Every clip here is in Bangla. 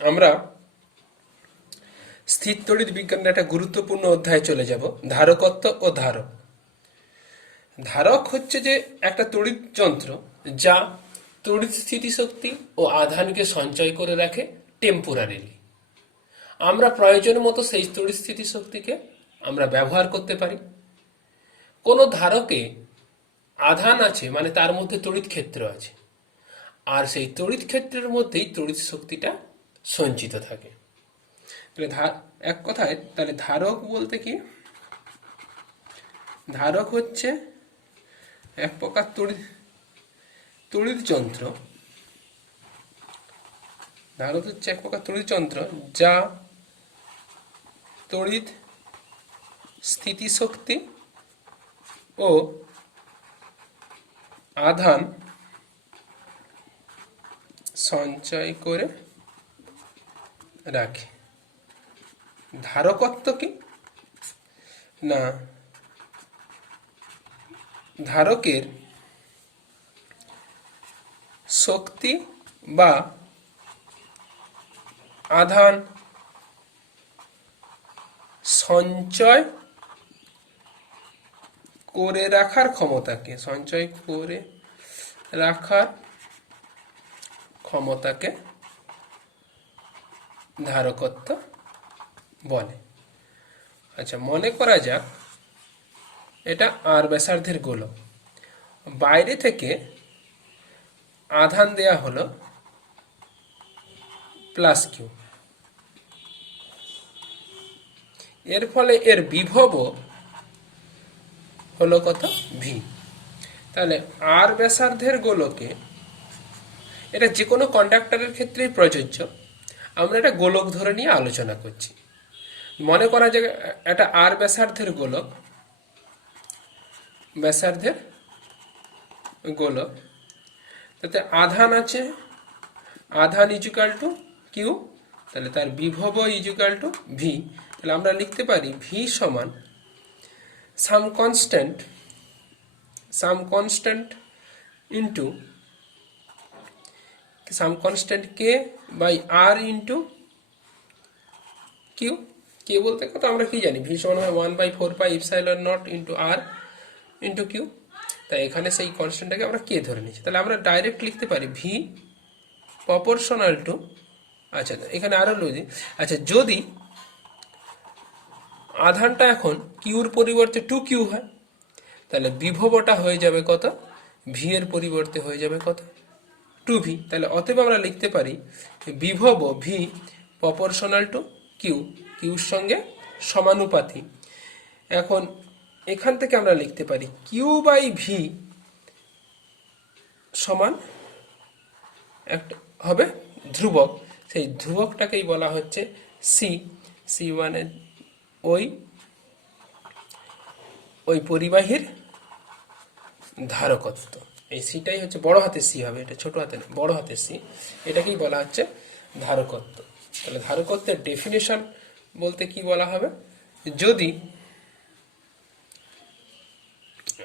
আমরা স্থির তড়িৎ বিজ্ঞানের একটা গুরুত্বপূর্ণ অধ্যায়ে চলে যাব, ধারকত্ব ও ধারক। ধারক হচ্ছে যে একটা তড়িৎ যন্ত্র যা তড়িৎ স্থিতিশক্তি ও আধানকে সঞ্চয় করে রাখে টেম্পোরারিলি। আমরা প্রয়োজন মতো সেই তড়িৎ স্থিতিশক্তিকে আমরা ব্যবহার করতে পারি। কোনো ধারকে আধান আছে মানে তার মধ্যে তড়িৎ ক্ষেত্র আছে, আর সেই তড়িৎ ক্ষেত্রের মধ্যেই তড়িৎ শক্তিটা সঞ্চিত থাকে। তাহলে এক কথায় তাহলে ধারক বলতে কি, ধারক হচ্ছে এক প্রকার তড়িৎ যন্ত্র। ধারক হচ্ছে এক প্রকার তড়িৎ যন্ত্র যা তড়িৎ স্থিতিশক্তি ও আধান সঞ্চয় করে রাখে। ধারকত্ব কি না, ধারকের শক্তি বা আধান সঞ্চয় করে রাখার ক্ষমতাকে, সঞ্চয় করে রাখার ক্ষমতাকে ধারকত্ব বলে। আচ্ছা, মনে করা যাক এটা আর ব্যাসার্ধের গোলক, বাইরে থেকে আধান দেয়া হলো প্লাস কিউ, এর ফলে এর বিভব হলো কত, ভি। তাহলে আর ব্যাসার্ধের গোলকে, এটা যে কোনো কন্ডাক্টরের ক্ষেত্রেই প্রযোজ্য, আমরা এটা গোলক ধরে নিয়ে আলোচনা করছি। মনে করা যায় এটা আর ব্যাসার্ধের গোলক, ব্যাসার্ধের গোলক, তাতে আধান আছে, আধান ইজুকাল টু কিউ, তাহলে তার বিভব ইজুকাল টু ভি। তাহলে আমরা লিখতে পারি ভি সমান some constant into some constant K by R into Q. K বলতে কত আমরা কি জানি, ভি সমান হয় 1/4 epsilon naught into R into Q. তাই এখানে সেই কনস্ট্যান্টটাকে আমরা কে ধরে নিচ্ছি। তাহলে আমরা ডাইরেক্ট লিখতে পারি ভি প্রপোর্শনাল টু, আচ্ছা এখানে আরো লজি, আচ্ছা যদি আধানটা এখন কিউর পরিবর্তে 2Q হয়, তাহলে বিভবটা হয়ে যাবে কত, ভি এর পরিবর্তে হয়ে যাবে কত, 2V। তাহলে অতএব আমরা লিখতে পারি বিভব ভি প্রপোর্শনাল টু কিউ, কিউর সঙ্গে সমানুপাতি। এখন এখান থেকে আমরা লিখতে পারি কিউ বাই ভি সমান একটা হবে ধ্রুবক, সেই ধ্রুবকটাকেই বলা হচ্ছে সি মানে ওই পরিবাহীর ধারকত্ব। এই সিটাই হচ্ছে বড় হাতের সি হবে, এটা ছোট হাতে বড় হাতের সি, এটাকেই বলা হচ্ছে ধারকত্ব। তাহলে ধারকত্বের ডেফিনেশন বলতে কি বলা হবে, যদি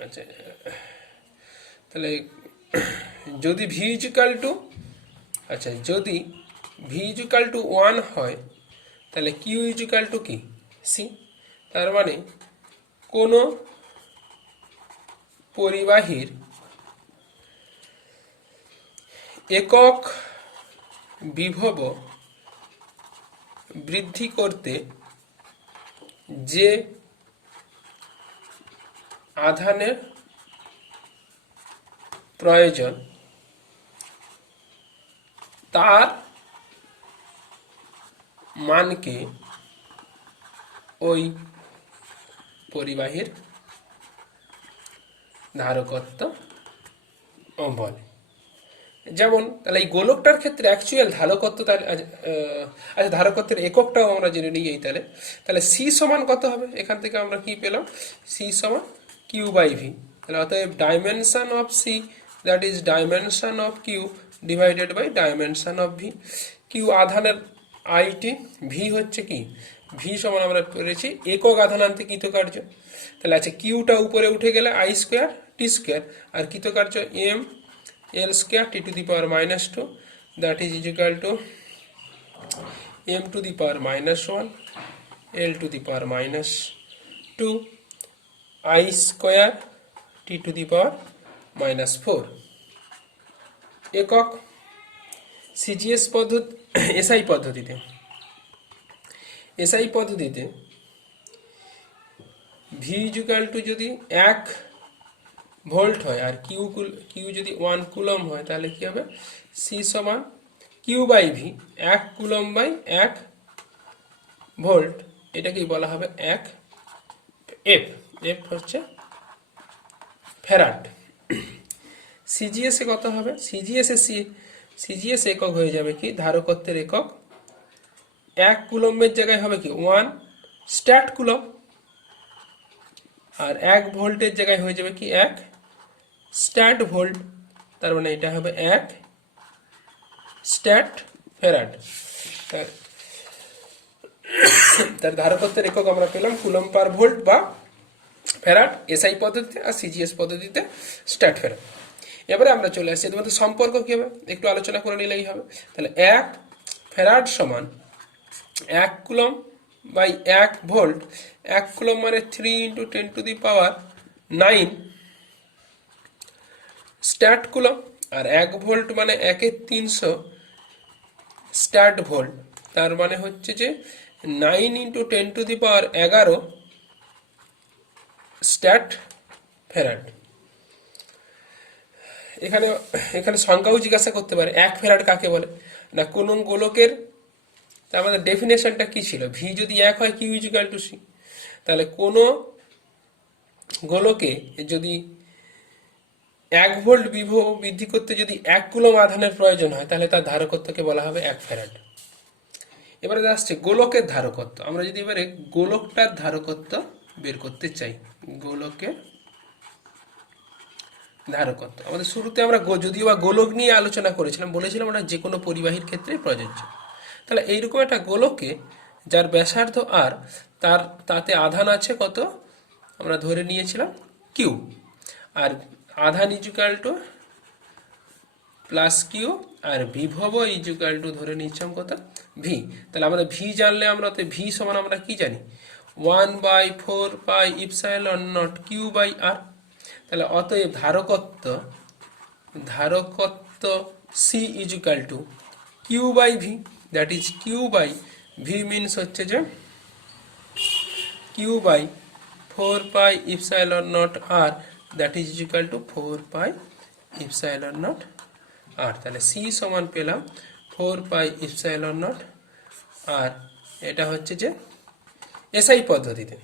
আচ্ছা তাহলে যদি ভি ইজিক্যাল টু, আচ্ছা যদি ভি ইজিক্যাল টু 1 হয় তাহলে কিউ ইজিক্যাল টু কি, সি। তার মানে কোনো পরিবাহীর একক বিভব বৃদ্ধি করতে যে আধানের প্রয়োজন তার মানকে ওই পরিবাহীর ধারকত্ব বলে। যেমন তাহলে এই গোলকটার ক্ষেত্রে অ্যাকচুয়াল ধারকত্ব, তার আচ্ছা ধারকত্বের এককটাও আমরা জেনে নিই। এই তাহলে সি সমান কত হবে, এখান থেকে আমরা কি পেলাম, সি সমান কিউ বাই ভি। তাহলে অতএব dimension of C that is dimension of Q divided by dimension of V. Q আধানের আইটি, ভি হচ্ছে কি, ভি সমান আমরা করেছি একক আধানান্তে কৃতকার্য। তাহলে আচ্ছা কিউটা উপরে উঠে গেলে আই স্কোয়ার টি স্কোয়ার, আর কৃতকার্য M L square t to the power minus 2, that is equal to m to the power -1 l to the power -2 I square t to the power -4 একক। সিজিএস পদ্ধতি এসআই পদ্ধতিতে ভি ইকুয়াল টু যদি 1 ভোল্ট হয় আর কিউ যদি 1 কুলম হয়, তাহলে কি হবে? সি সমান Q by V, 1 coulomb by 1 volt, এটাকেই বলা হবে 1 এফ। এফ হচ্ছে ফ্যারাড। সিজিএস এ কত হবে? সিজিএস একক হয়ে যাবে কি ধারকত্বের একক, 1 কুলম্বের জায়গায় হবে কি 1 স্ট্যাট কুলম, আর 1 ভোল্টের জায়গায় হয়ে যাবে কি 1 স্ট্যাট ভোল্ট, তার মানে এটা হবে 1 স্ট্যাট ফ্যারাড। তার ধারকত্বের একক আমরা পেলাম কুলম পার ভোল্ট বা ফ্যারাড এসআই পদ্ধতিতে, আর সিজিএস পদ্ধতিতে স্ট্যাট ফ্যারাড। এবারে আমরা চলে আসছি এদের মধ্যে সম্পর্ক কি হবে একটু আলোচনা করে নিলেই হবে। তাহলে 1 ফ্যারাড সমান 1 কুলম বাই 1 ভোল্ট। 1 কুলম মানে 3 × 10⁹ স্ট্যাট কুলম, আর 1 ভোল্ট মানে 1/300 স্ট্যাট ভোল্ট, তার মানে হচ্ছে যে 9 × 10⁻11 স্ট্যাট ফ্যারাড। এখানে সংখ্যাও জিজ্ঞাসা করতে পারে 1 ফ্যারাড কাকে বলে না, কোন গোলকের, তার আমাদের ডেফিনেশনটা কি ছিল? ভি যদি 1 হয় কিউ ইকুয়াল টু সি, তাহলে কোন গোলকে যদি 1 ভোল্ট বিভব বৃদ্ধি করতে যদি 1 কুলম আধানের প্রয়োজন হয়, তাহলে তার ধারকত্বকে বলা হবে 1 ফ্যারাড। এবারে আসছে গোলকের ধারকত্ব। আমরা যদি এবারে গোলকটার ধারকত্ব বের করতে চাই, গোলকের ধারকত্ব আমাদের শুরুতে আমরা যদিও বা গোলক নিয়ে আলোচনা করেছিলাম, বলেছিলাম ওটা যে কোনো পরিবাহীর ক্ষেত্রে প্রযোজ্য। তাহলে এইরকম একটা গোলকে যার ব্যাসার্ধ আর, তাতে আধান আছে কত আমরা ধরে নিয়েছিলাম কিউ, আর আধান ইকুয়াল টু প্লাস কিউ, আর বিভব ইকুয়াল টু ধরে নিচ্ছিলাম কত ভি। তাহলে আমরা ভি জানলে আমরা ভি সমান আমরা কি জানি 1/4πε0 কিউ বাই আর। তাহলে অতএব ধারকত্ব C equal to Q by V, that is Q by V means হচ্ছে যে Q by 4πε0 R, that is equal to 4πε0 R. তাহলে সি সমান পেলাম 4πε0 আর। এটা হচ্ছে যে এসআই পদ্ধতিতে,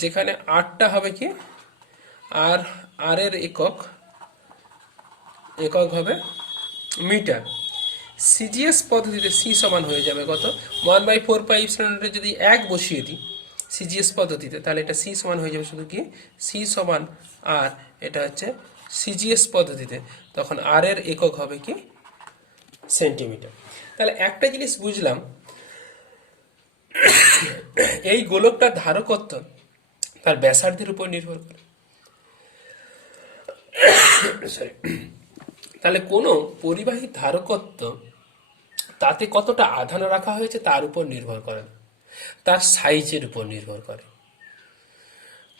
যেখানে আরটা হবে কি আর, আর এর একক হবে মিটার। সিজিএস পদ্ধতিতে সি সমান হয়ে যাবে কত 1/4πε0 যদি 1 বসিয়ে দিই সিজিএস পদ্ধতিতে, তাহলে এটা সি সমান হয়ে যাবে শুধু কি সি সমান আর। এটা হচ্ছে সিজিএস পদ্ধতিতে, তখন আর এর একক হবে কি সেন্টিমিটার। তাহলে একটা জিনিস বুঝলাম, এই গোলকটার ধারকত্ব তার ব্যাসার্ধের উপর নির্ভর করে। তাহলে কোনো পরিবাহী ধারকত্ব তাতে কতটা আধান রাখা হয়েছে তার উপর নির্ভর করে না, তার সাইজের উপর নির্ভর করে।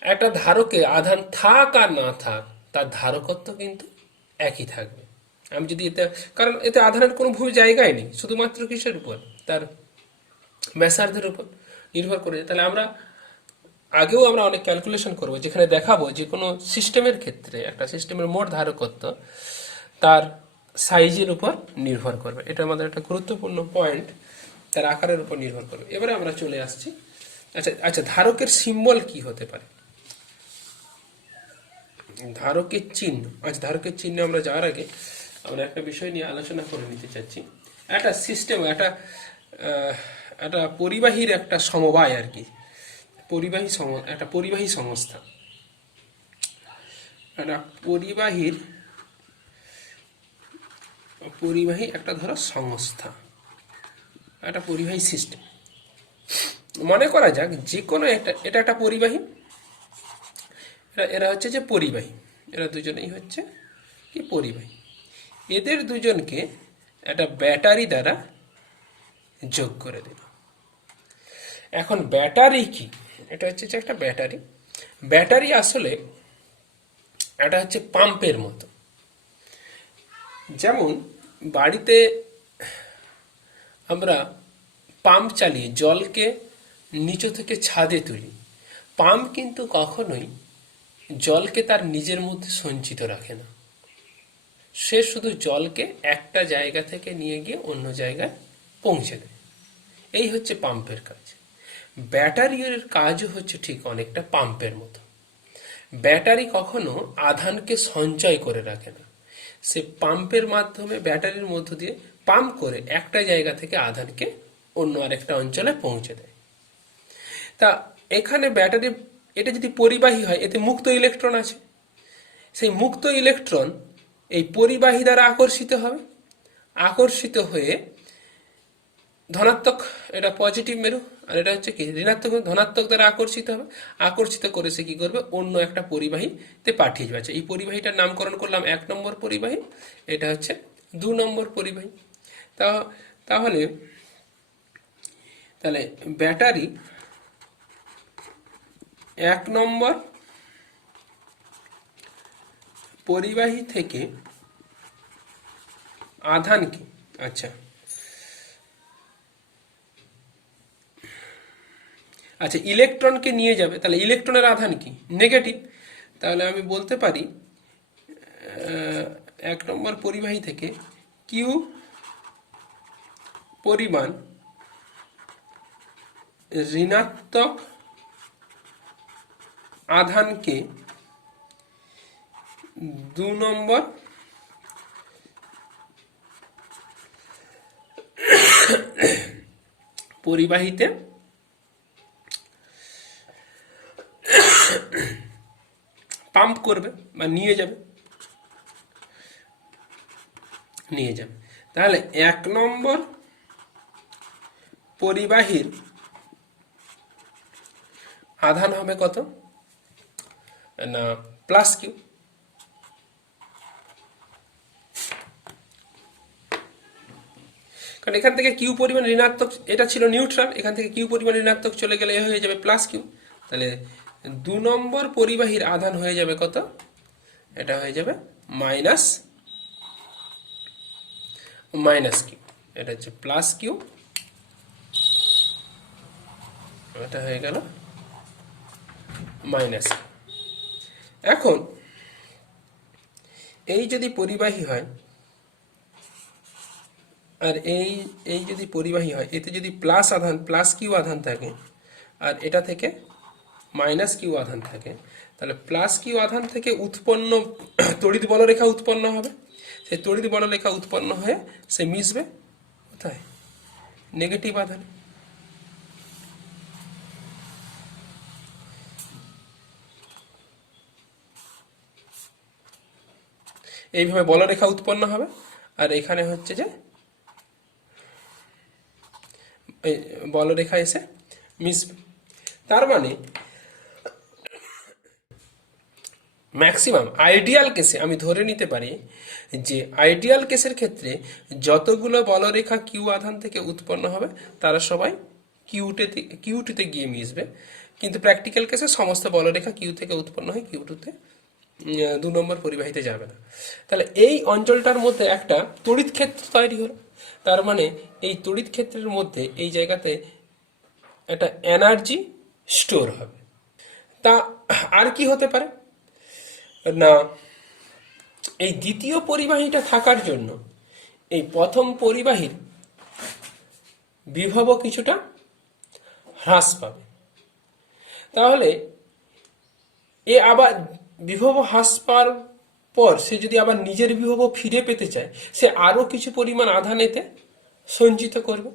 একটা ধারকে আধান থাক আর না থাক, তার ধারকত্ব কিন্তু একই থাকবে। আমি যদি কারণ এতে আধানের কোনো জায়গায় নেই, শুধুমাত্র কিসের উপর, তার ব্যাসার্ধের উপর নির্ভর করে। তাহলে আগেও আমরা অনেক ক্যালকুলেশন করব, যেখানে দেখাবো যে কোনো সিস্টেমের ক্ষেত্রে একটা সিস্টেমের মোট ধারকত্ব তার সাইজের উপর নির্ভর করবে। এটা আমাদের একটা গুরুত্বপূর্ণ পয়েন্ট, তার আকারের উপর নির্ভর করবে। এবারে আমরা চলে আসছি, আচ্ছা ধারকের সিম্বল কি হতে পারে, ধারকের চিহ্ন। আচ্ছা, ধারকের চিহ্ন আমরা যাওয়ার আগে আমরা একটা বিষয় নিয়ে আলোচনা করে নিতে চাচ্ছি। একটা সিস্টেম, একটা পরিবাহীর একটা সমবায় আর কি, একটা পরিবাহী সংস্থা, একটা পরিবাহী একটা ধরো সংস্থা, একটা পরিবাহী সিস্টেম। মনে করা যাক যে কোনো এটা একটা পরিবাহী, এরা হচ্ছে যে পরিবাহী, এরা দুজনেই হচ্ছে কি পরিবাহী। এদের দুজনকে একটা ব্যাটারি দ্বারা যোগ করে দিল। এখন ব্যাটারি কি? এটা হচ্ছে যে একটা ব্যাটারি। ব্যাটারি আসলে এটা হচ্ছে পাম্পের মতো। যেমন বাড়িতে আমরা পাম্প চালিয়ে জলকে নিচু থেকে ছাদে তুলি, পাম্প কিন্তু কখনোই জলকে তার নিজের মধ্যে সঞ্চিত রাখে না। সে শুধু জলকে একটা জায়গা থেকে নিয়ে গিয়ে অন্য জায়গায় পৌঁছে দেয়। এই হচ্ছে পাম্পের কাজ। ব্যাটারির কাজও হচ্ছে ঠিক অনেকটা পাম্পের মতো। ব্যাটারি কখনো আধানকে সঞ্চয় করে রাখে না, সে পাম্পের মাধ্যমে ব্যাটারির মধ্য দিয়ে পাম্প করে একটা জায়গা থেকে আধানকে অন্য আরেকটা অঞ্চলে পৌঁছে দেয়। তা এখানে ব্যাটারি, এটা যদি পরিবাহী হয়, এতে মুক্ত ইলেকট্রন আছে। সেই মুক্ত ইলেকট্রন এই পরিবাহী দ্বারা আকর্ষিত হবে, আকর্ষিত হয়ে ধনাত্মক, এটা পজিটিভ মেরু, আর এটা হচ্ছে কি ঋণাত্মক, ধনাত্মক দ্বারা আকর্ষিত হবে। আকর্ষিত করে সে কি করবে, অন্য একটা পরিবাহীতে পাঠিয়ে যাবে। এই পরিবাহীটার নামকরণ করলাম 1 নম্বর পরিবাহী, এটা হচ্ছে 2 নম্বর পরিবাহী। তা তাহলে তাহলে ব্যাটারি 1 নম্বর পরিবাহী থেকে আধানকে, আচ্ছা আচ্ছা ইলেকট্রনকে নিয়ে যাবে, তাহলে ইলেকট্রনের আধান কি, নেগেটিভ। তাহলে আমি বলতে পারি 1 নম্বর পরিবাহী থেকে কিউ পরিমাণ ঋণাত্মক আধানকে 2 নম্বর পরিবাহীতে পাম্প করবে বা নিয়ে যাবে। তাহলে 1 নম্বর পরিবাহীর আধান হবে কত না, প্লাস কিউ। কারণ এখান থেকে কিউ পরিমাণ ঋণাত্মক, এটা ছিল নিউট্রাল, এখান থেকে কিউ পরিমাণ ঋণাত্মক চলে গেলে এ হয়ে যাবে প্লাস কিউ। তাহলে 2 নম্বর পরিবাহীর আধান হয়ে যাবে কত, এটা হয়ে যাবে মাইনাস কিউ। এটা হচ্ছে প্লাস কিউ, এটা হয়ে গেল মাইনাস কিউ। এখন এই যদি পরিবাহী হয়, আর এই যদি পরিবাহী হয়, এতে যদি প্লাস আধান, প্লাস কিউ আধান থাকে, আর এটা থেকে মাইনাস কিউ আধান থাকে, তাহলে প্লাস কিউ আধান থেকে উৎপন্ন তড়িৎ বলরেখা উৎপন্ন হবে। সেই তড়িৎ বলরেখা উৎপন্ন হয়ে সে মিশবে কোথায়, নেগেটিভ আধানে। এইভাবে বলরেখা উৎপন্ন হবে, আর এখানে হচ্ছে যে এই বলরেখা এসে মিশবে। তার মানে ম্যাক্সিমাম আইডিয়াল কেসে আমি ধরে নিতে পারি যে আইডিয়াল কেসের ক্ষেত্রে যতগুলো বলরেখা কিউ আধান থেকে উৎপন্ন হবে তারা সবাই কিউটিতে গিয়ে মিশবে। কিন্তু প্র্যাকটিক্যাল কেসে সমস্ত বলরেখা কিউ থেকে উৎপন্ন হয়, কিউ টুতে 2 নম্বর পরিবাহীতে যাবে না। তাহলে এই অঞ্চলটার মধ্যে একটা তড়িৎ ক্ষেত্র তৈরি হলো। তার মানে এই তড়িৎ ক্ষেত্রের মধ্যে এই জায়গাতে একটা এনার্জি স্টোর হবে। তা আর কি হতে পারে না, এই দ্বিতীয় পরিবাহীটা থাকার জন্য এই প্রথম পরিবাহীর বিভব কিছুটা হ্রাস পাবে। তাহলে এ আবার বিভব হ্রাস পাওয়ার পর সে যদি আবার নিজের বিভব ফিরে পেতে চায়, সে আরো কিছু পরিমাণ আধান এতে সঞ্চিত করবে।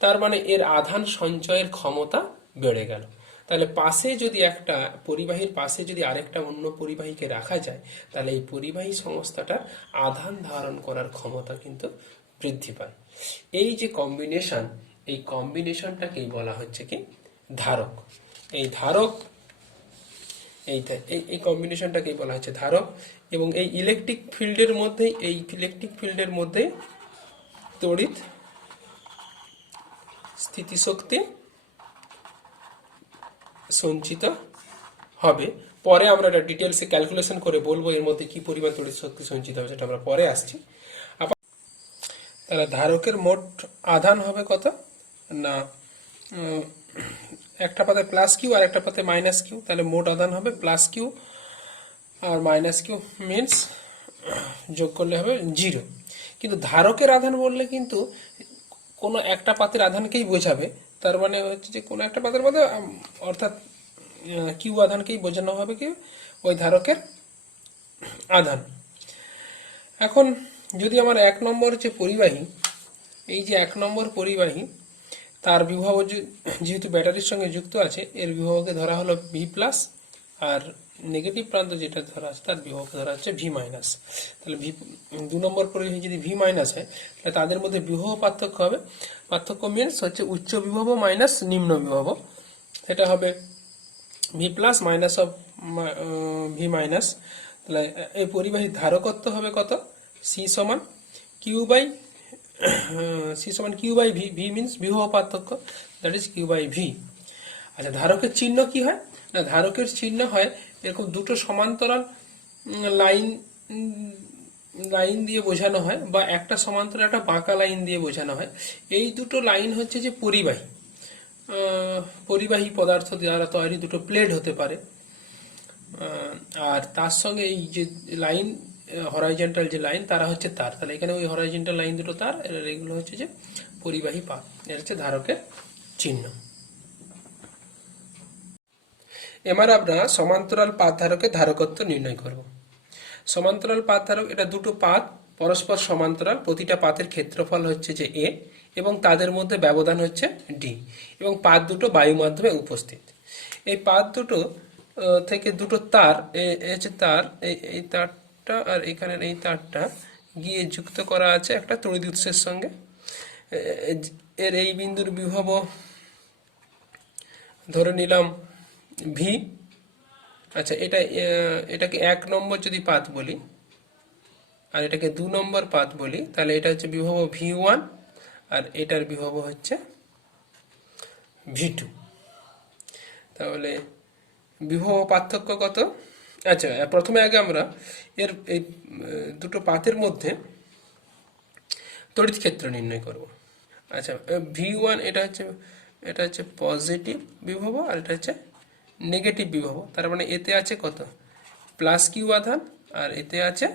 তার মানে এর আধান সঞ্চয়ের ক্ষমতা বেড়ে গেল। তাহলে পাশে যদি একটা পরিবাহীর পাশে যদি আরেকটা অন্য পরিবাহীকে রাখা যায়, তাহলে এই পরিবাহী সংস্থাটার আধান ধারণ করার ক্ষমতা কিন্তু বৃদ্ধি পায়। এই যে কম্বিনেশন, এই কম্বিনেশনটাকেই বলা হচ্ছে কি ধারক। এই ধারক, এই কম্বিনেশনটাকেই বলা হচ্ছে ধারক। এবং এই ইলেকট্রিক ফিল্ডের মধ্যেই তড়িৎ স্থিতিশক্তি সঞ্চিত হবে। পরে আমরা এটা ডিটেলসে ক্যালকুলেশন করে বলবো এর মধ্যে কি পরিমাণ তড়িৎ শক্তি সঞ্চিত হবে, সেটা আমরা পরে আসছি। তাহলে ধারকের মোট আধান হবে কত না, একটা পাতে প্লাস কিউ আর একটা পাতে মাইনাস কিউ, তাহলে মোট আধান হবে plus Q R minus Q means যোগ করলে হবে 0। কিন্তু ধারকের আধান বললে কিন্তু কোনো একটা পাতের আধানকেই বোঝাবে, তার মানে হচ্ছে যে কোনো একটা পাতের মধ্যে অর্থাৎ কিউ আধানকেই বোঝানো হবে কি ওই ধারকের আধান। এখন যদি আমার 1 নম্বর যে পরিবাহী, এই যে 1 নম্বর পরিবাহী, তার বিভব যেহেতু ব্যাটারির সঙ্গে যুক্ত আছে, এর বিভবকে ধরা হলো ভি প্লাস, আর নেগেটিভ প্রান্ত যেটা ধরা আছে তার বিভবকে ধরা হচ্ছে ভি মাইনাস। তাহলে 2 নম্বর পরিবাহী যদি ভি মাইনাস হয়, তাহলে তাদের মধ্যে বিভব পার্থক্য হবে, পার্থক্য মিনস হচ্ছে উচ্চ বিভব মাইনাস নিম্ন বিভব, সেটা হবে V plus minus of V minus. তাহলে এই পরিবাহীর ধারকত্ব হবে কত, সি সমান Q by V, V means বিভব পার্থক্য, that is Q by V. আচ্ছা, ধারকের চিহ্ন কি হয় না, ধারকের চিহ্ন হয় এরকম দুটো সমান্তরাল লাইন দিয়ে বোঝানো হয়, বা একটা সমান্তরাল একটা বাঁকা লাইন দিয়ে বোঝানো হয়। এই দুটো লাইন হচ্ছে যে পরিবাহী পদার্থ দ্বারা তৈরি দুটো প্লেট হতে পারে, আর তার সঙ্গে এই যে লাইন হরাইজন্টাল যে লাইন তারা হচ্ছে তার। তাহলে এখানে ওই হরাইজন্টাল লাইন দুটো তার, এগুলো হচ্ছে যে পরিবাহী পাত, এটা হচ্ছে ধারকের চিহ্ন। এবার আমরা সমান্তরাল পাত ধারকের ধারকত্ব নির্ণয় করব। সমান্তরাল পাত ধারক, এটা দুটো পাত পরস্পর সমান্তরাল, প্রতিটা পাতের ক্ষেত্রফল হচ্ছে যে এ, এবং তাদের মধ্যে ব্যবধান হচ্ছে ডি, এবং পাত দুটো বায়ু মাধ্যমে উপস্থিত। এই পাত দুটো থেকে দুটো তার, হচ্ছে তার, এই তারটা আর এখানের এই তারটা গিয়ে যুক্ত করা আছে একটা তড়িৎ উৎসের সঙ্গে। এর এই বিন্দুর বিভব ধরে নিলাম ভি। আচ্ছা, এটাকে 1 নম্বর যদি পাত বলি আর এটাকে 2 নম্বর পাত বলি, তাহলে এটা হচ্ছে বিভব ভি1 আর এটার বিভব হচ্ছে ভি2। তাহলে বিভব পার্থক্য কত? আচ্ছা, প্রথমে আগে আমরা এর এই দুটো পাতের মধ্যে তড়িৎ ক্ষেত্র নির্ণয় করব। আচ্ছা, ভি1 এটা হচ্ছে পজিটিভ বিভব আর এটা হচ্ছে নেগেটিভ বিভব, তার মানে এতে আছে কত প্লাস কিউ আধান আর এতে আছে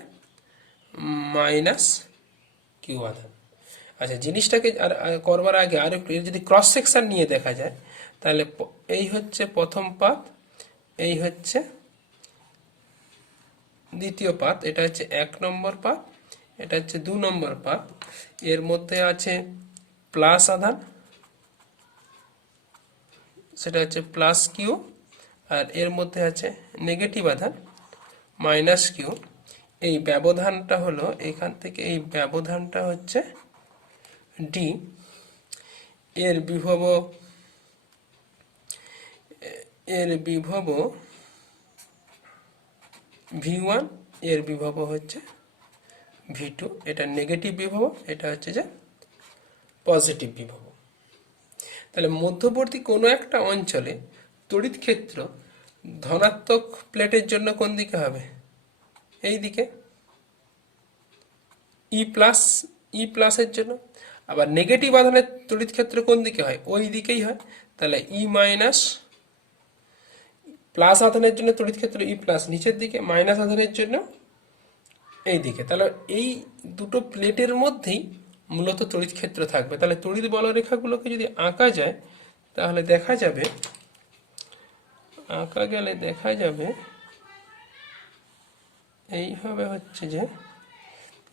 মাইনাস কিউ আধান। আচ্ছা, জিনিসটাকে করবার আগে আর একটু যদি ক্রস সেকশন নিয়ে দেখা যায়, তাহলে এই হচ্ছে প্রথম পাত, এই হচ্ছে দ্বিতীয় পাত, এটা হচ্ছে 1 নম্বর পাত, এটা হচ্ছে 2 নম্বর পাত। এর মধ্যে আছে প্লাস আধান, সেটা হচ্ছে প্লাস কিউ, আর এর মধ্যে আছে নেগেটিভ আধান মাইনাস কিউ। এই ব্যবধানটা হলো এখান থেকে, এই ব্যবধানটা হচ্ছে ডি। এর বিভব ভি1, এর বিভব হচ্ছে ভি2। এটা নেগেটিভ বিভব, এটা হচ্ছে যে পজিটিভ বিভব। তাহলে মধ্যবর্তী কোনো একটা অঞ্চলে তড়িৎ ক্ষেত্র ধনাত্মক প্লেটের জন্য কোন দিকে হবে, এই দিকে, ই প্লাসের জন্য। আবার নেগেটিভ আধানের তড়িৎ ক্ষেত্র কোন দিকে হয়, ওই দিকেই হয়। তাহলে ই মাইনাস, প্লাস আধানের জন্য তড়িৎ ক্ষেত্র ই প্লাস নিচের দিকে, মাইনাস আধানের জন্য এই দিকে। তাহলে এই দুটো প্লেটের মধ্যেই মূলত তড়িৎ ক্ষেত্র থাকবে। তাহলে তড়িৎ বলরেখাগুলোকে যদি আঁকা যায়, তাহলে দেখা যাবে এইভাবে হচ্ছে যে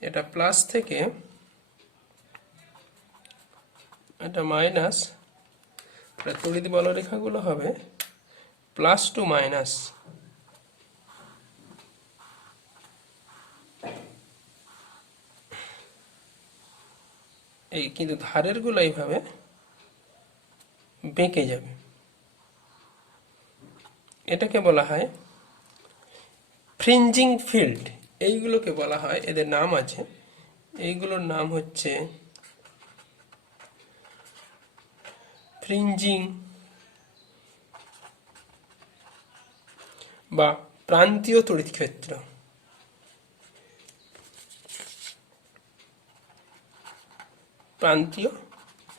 এটা প্লাস থেকে এটা মাইনাস, তড়িৎ বলরেখাগুলো হবে প্লাস টু মাইনাস। এই কিন্তু ধারের গুলো এইভাবে বেঁকে যাবে, এটাকে বলা হয় ফ্রিঞ্জিং ফিল্ড। এইগুলোকে বলা হয়, এদের নাম আছে, এইগুলোর নাম হচ্ছে ফ্রিঞ্জিং বা প্রান্তীয় তড়িৎ ক্ষেত্র। প্রান্তীয়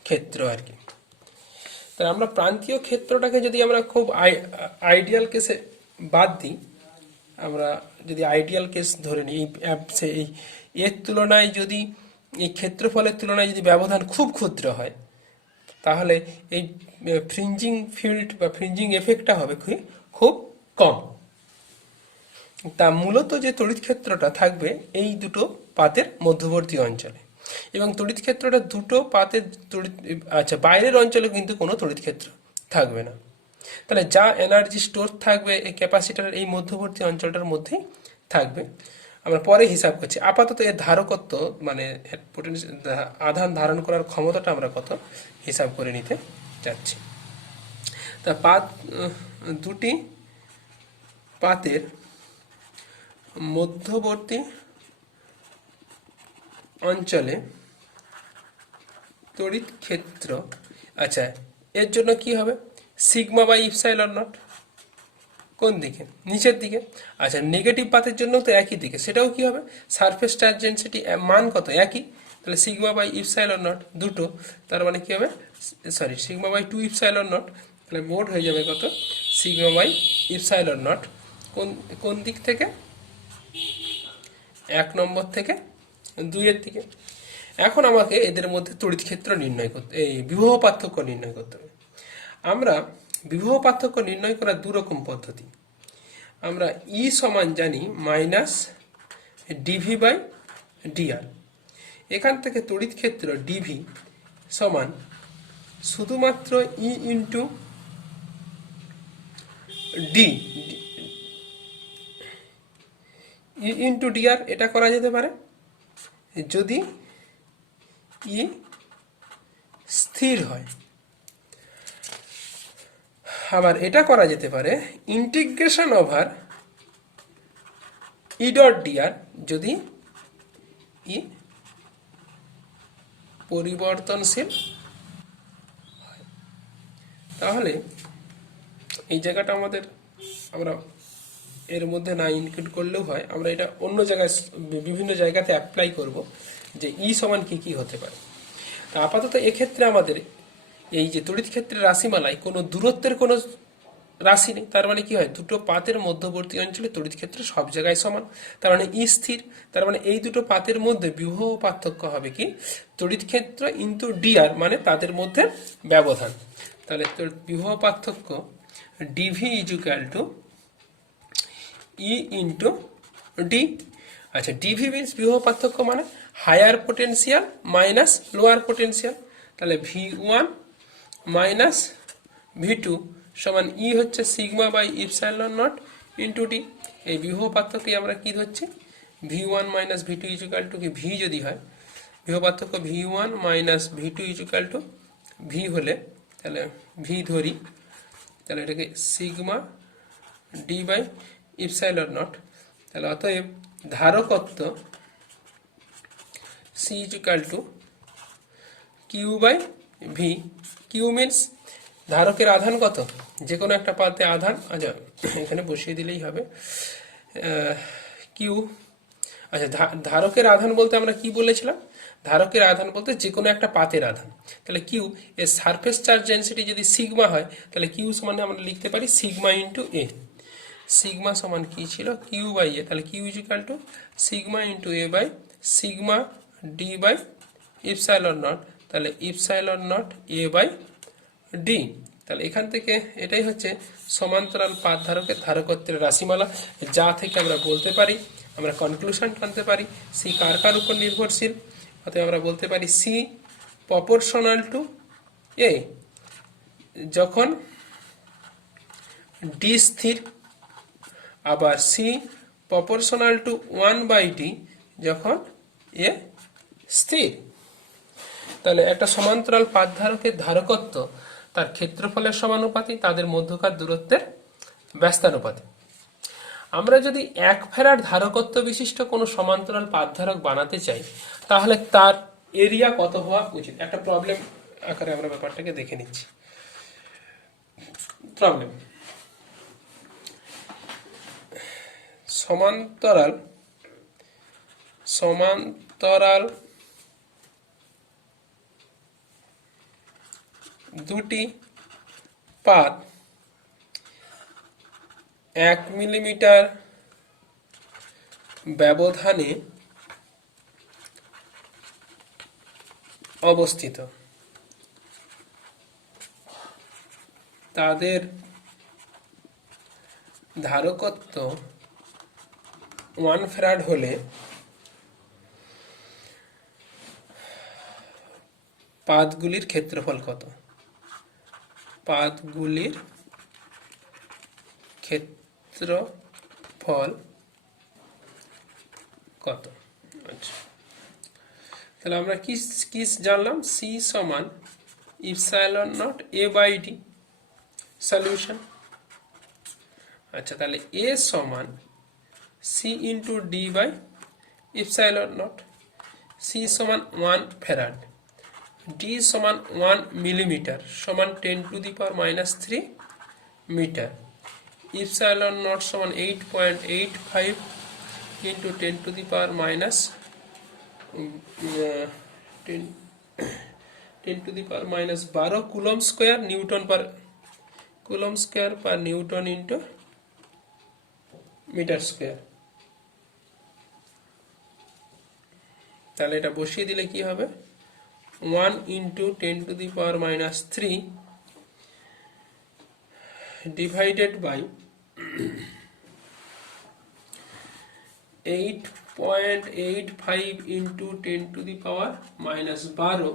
ক্ষেত্র আর কি। তাহলে আমরা প্রান্তীয় ক্ষেত্রটাকে যদি আমরা খুব আইডিয়াল কেসে বাদ দিই, আমরা যদি আইডিয়াল কেস ধরে নিই, এই এর তুলনায় যদি এই ক্ষেত্রফলের তুলনায় যদি ব্যবধান খুব ক্ষুদ্র হয়, তাহলে এই ফ্রিঞ্জিং ফিল্ড বা ফ্রিঞ্জিং এফেক্টটা হবে খুব কম। তা মূলত যে তড়িৎ ক্ষেত্রটা থাকবে এই দুটো পাতের মধ্যবর্তী অঞ্চলে, এবং তড়িৎ ক্ষেত্রটা দুটো পাতের বাইরের অঞ্চলে কিন্তু কোনো তড়িৎ ক্ষেত্র থাকবে না। তাহলে যা এনার্জি স্টোর থাকবে এই ক্যাপাসিটরের এই মধ্যবর্তী অঞ্চলটার মধ্যেই থাকবে। আমরা পরে হিসাব করছি, আপাতত এর ধারকত্ব মানে আধান ধারণ করার ক্ষমতাটা আমরা কত হিসাব করে নিতে যাচ্ছি। তা দুটি পাতের মধ্যবর্তী অঞ্চলে তড়িৎ ক্ষেত্র, আচ্ছা এর জন্য কি হবে, সিগমা বাই ইপসাইলন নট। কোন দিকে? নিচের দিকে। আচ্ছা নেগেটিভ পাতের জন্য তো একই দিকে, সেটাও কি হবে, সারফেস চার্জ ডেনসিটি মান কত একই, তাহলে সিগমা বাই ইপসাইলন নট দুটো, তার মানে কি হবে, সিগমা বাই 2 ইপসাইলন নট, তাহলে মোট হয়ে যাবে কত, সিগমা বাই ইপসাইলন নট। কোন দিক থেকে? 1 নম্বর থেকে 2 এর দিকে। এখন আমাকে এদের মধ্যে তড়িৎ ক্ষেত্র নির্ণয় করতে, এই বিভব পার্থক্য নির্ণয় করতে হবে। আমরা বিভব পার্থক্য নির্ণয় করার দুরকম পদ্ধতি। আমরা ই সমান জানি মাইনাস ডিভি বাই ডিআর। এখান থেকে তড়িৎ ক্ষেত্র ডিভি সমান শুধুমাত্র E into D E into DR, এটা করা যেতে পারে যদি ই স্থির হয়। আবার এটা করা যেতে পারে integration over E dot DR যদি ই পরিবর্তনশীল হয়। তাহলে এই জায়গাটা আমরা এর মধ্যে না ইনক্লুড করলেও হয়, আমরা এটা অন্য জায়গায় বিভিন্ন জায়গাতে অ্যাপ্লাই করব যে ই সমান কি কি হতে পারে। তা আপাতত এক্ষেত্রে আমাদের এই যে তড়িৎ ক্ষেত্রের রাশিমালায় কোনো দূরত্বের কোনো রাশি নেই, তার মানে কি হয়, দুটো পাতের মধ্যবর্তী অঞ্চলে তড়িৎ ক্ষেত্র সব জায়গায় সমান, তার মানে ই স্থির। তার মানে এই দুটো পাতের মধ্যে বিভব পার্থক্য হবে কি, তড়িৎ ক্ষেত্র ইন্টু ডিআর, মানে তাদের মধ্যে ব্যবধান। তাহলে বিভব পার্থক্য DV equal to E into D. আচ্ছা ডিভি মিনস বিভব পার্থক্য মানে higher potential minus lower potential, তাহলে ভি1 মাইনাস ভি2 সমান ই হচ্ছে sigma by epsilon naught into D. এই বিভব পার্থক্যে আমরা কি ধরছি, V one minus V two equal to কি, ভি যদি হয় বিভব পার্থক্য V one minus V two equal to V হলে, তাহলে ভি ধরি, তাহলে এটাকে sigma D by epsilon naught. তাহলে অতএব ধারকত্ব C equal to Q by V. Q means ধারকের আধান কত, যে কোনো একটা পাতে আধান, আচ্ছা এখানে বসিয়ে দিলেই হবে কিউ। আচ্ছা ধারকের আধান বলতে আমরা কি বলেছিলাম, ধারকের আধান বলতে যে কোনো একটা পাতের আধান, তাহলে কিউ এর সারফেস চার্জ ডেনসিটি যদি সিগমা হয়, তাহলে কিউ সমান আমরা লিখতে পারি সিগমা ইন্টু এ। সিগমা সমান কি ছিল, কিউ বাই এ, তাহলে Q equal to sigma into A by sigma D by epsilon naught, তাহলে epsilon naught A by D. তাহলে এখান থেকে এটাই হচ্ছে সমান্তরাল পাত ধারকের ধারকত্বের রাশিমালা, যা থেকে আমরা বলতে পারি, আমরা কনক্লুশন টানতে পারি সি কার কার উপর নির্ভরশীল। অতএব আমরা বলতে পারি সি প্রপোর্শনাল টু এ যখন ডি স্থির, আবার সি প্রপোর্শনাল টু 1/d যখন এ স্থির। তাহলে একটা সমান্তরাল পাত ধারকের ধারকত্ব তার ক্ষেত্রফলের সমানুপাতি, তাদের মধ্যকার দূরত্বের ব্যস্তানুপাতি। আমরা যদি 1 ফ্যারাড ধারকত্ব বিশিষ্ট কোনো সমান্তরাল পাত ধারক বানাতে চাই, তাহলে তার এরিয়া কত হওয়া উচিত, একটা প্রবলেম আকারে আমরা ব্যাপারটাকে দেখে নিচ্ছি। প্রবলেম। সমান্তরাল সমান্তরাল দুটি পাত 1 মিলিমিটার ব্যবধানে অবস্থিত, তাদের ধারকত্ব 1 ফ্যারাড হলে পাতগুলির ক্ষেত্রফল কত? পাতগুলির ক্ষেত্রফল কত? আচ্ছা, তাহলে আমরা কি কি জানলাম? সি সমান epsilon naught A by D, solution. আচ্ছা, তাহলে এ সমান C into D by epsilon naught. C সমান 1 ফ্যারাড, ডি সমান 1 মিলিমিটার সমান 10 to the power minus 3 metre. Epsilon naught সমান 8.85 into 10 to the power minus 10 to the power minus 12 coulomb square newton per newton into metre square. তাহলে এটা বসিয়ে দিলে কি হবে? 1 into 10 to the power minus 3 divided by 8.85 into 10 to the power minus 12,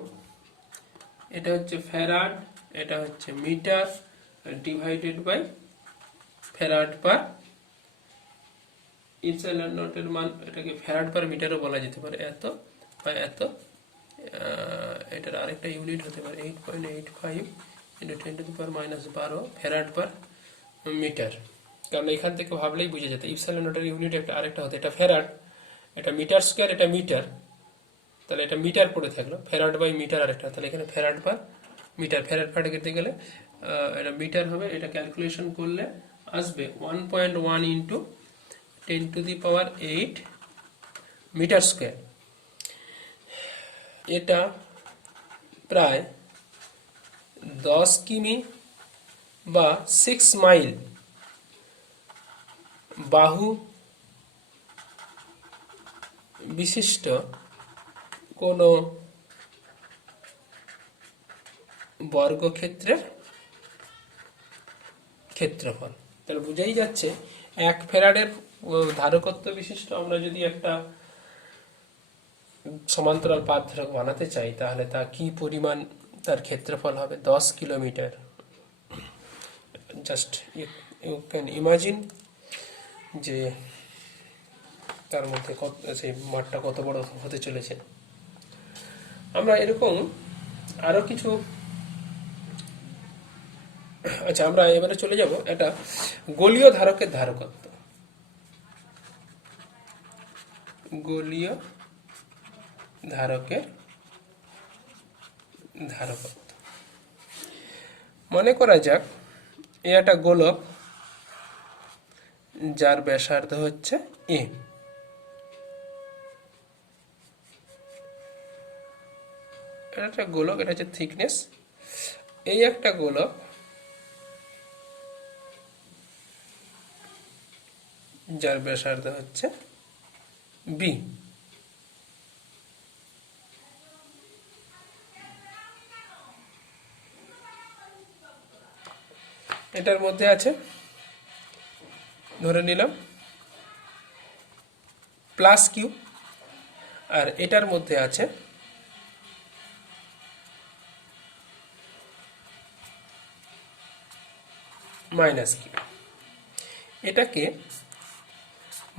এটা হচ্ছে ফ্যারাড, এটা হচ্ছে metre, divided by farad per epsilon নটের মান, এটাকে ফ্যারাড পার মিটারও বলা যেতে পারে, এত বা এত। এটার আরেকটা ইউনিট হতে পারে 8.85 into 10 to the power minus 12 farad per metre. কারণ এখান থেকে ভাবলেই বুঝে যেত ইপসাইলন নটের ইউনিট একটা আরেকটা হতো, এটা ফ্যারাড, এটা মিটার স্কোয়ার, এটা মিটার, তাহলে এটা মিটার পড়ে থাকলো, ফ্যারাড বাই মিটার আরেকটা, তাহলে এখানে ফ্যারাড পার মিটার, ফ্যারাড পার করতে গেলে এটা মিটার হবে, এটা ক্যালকুলেশন করলে আসবে 1.1 into 10 to the power 8 metre square. এটা প্রায় 10 কিমি বা 6 মাইল বাহু বিশিষ্ট কোন বর্গক্ষেত্রের ক্ষেত্রফল। তাহলে বুঝাই যাচ্ছে 1 ফ্যারাডের ধারকত্ব বিশিষ্ট আমরা যদি একটা সমান্তরাল পাত ধারক বানাতে চাই, তাহলে তা কি পরিমাণ তার ক্ষেত্রফল হবে? 10 kilometre. Just you can imagine যে তার মধ্যে সেই মাঠটা কত বড় হতে চলেছে। আমরা এরকম আরো কিছু, আচ্ছা আমরা এবারে চলে যাব এটা গোলীয় ধারকের ধারকত্ব। গোলীয় ধারকের ধারকত্ব মনে করা যাক এ একটা গোলক যার ব্যাসার্ধ হচ্ছে এ। এটা একটা গোলক, এটা হচ্ছে থিকনেস। এই একটা গোলক যার ব্যাসার্ধ হচ্ছে বি। এটার মধ্যে আছে ধরে নিলাম প্লাস কিউ, আর এটার মধ্যে আছে মাইনাস কিউ। এটাকে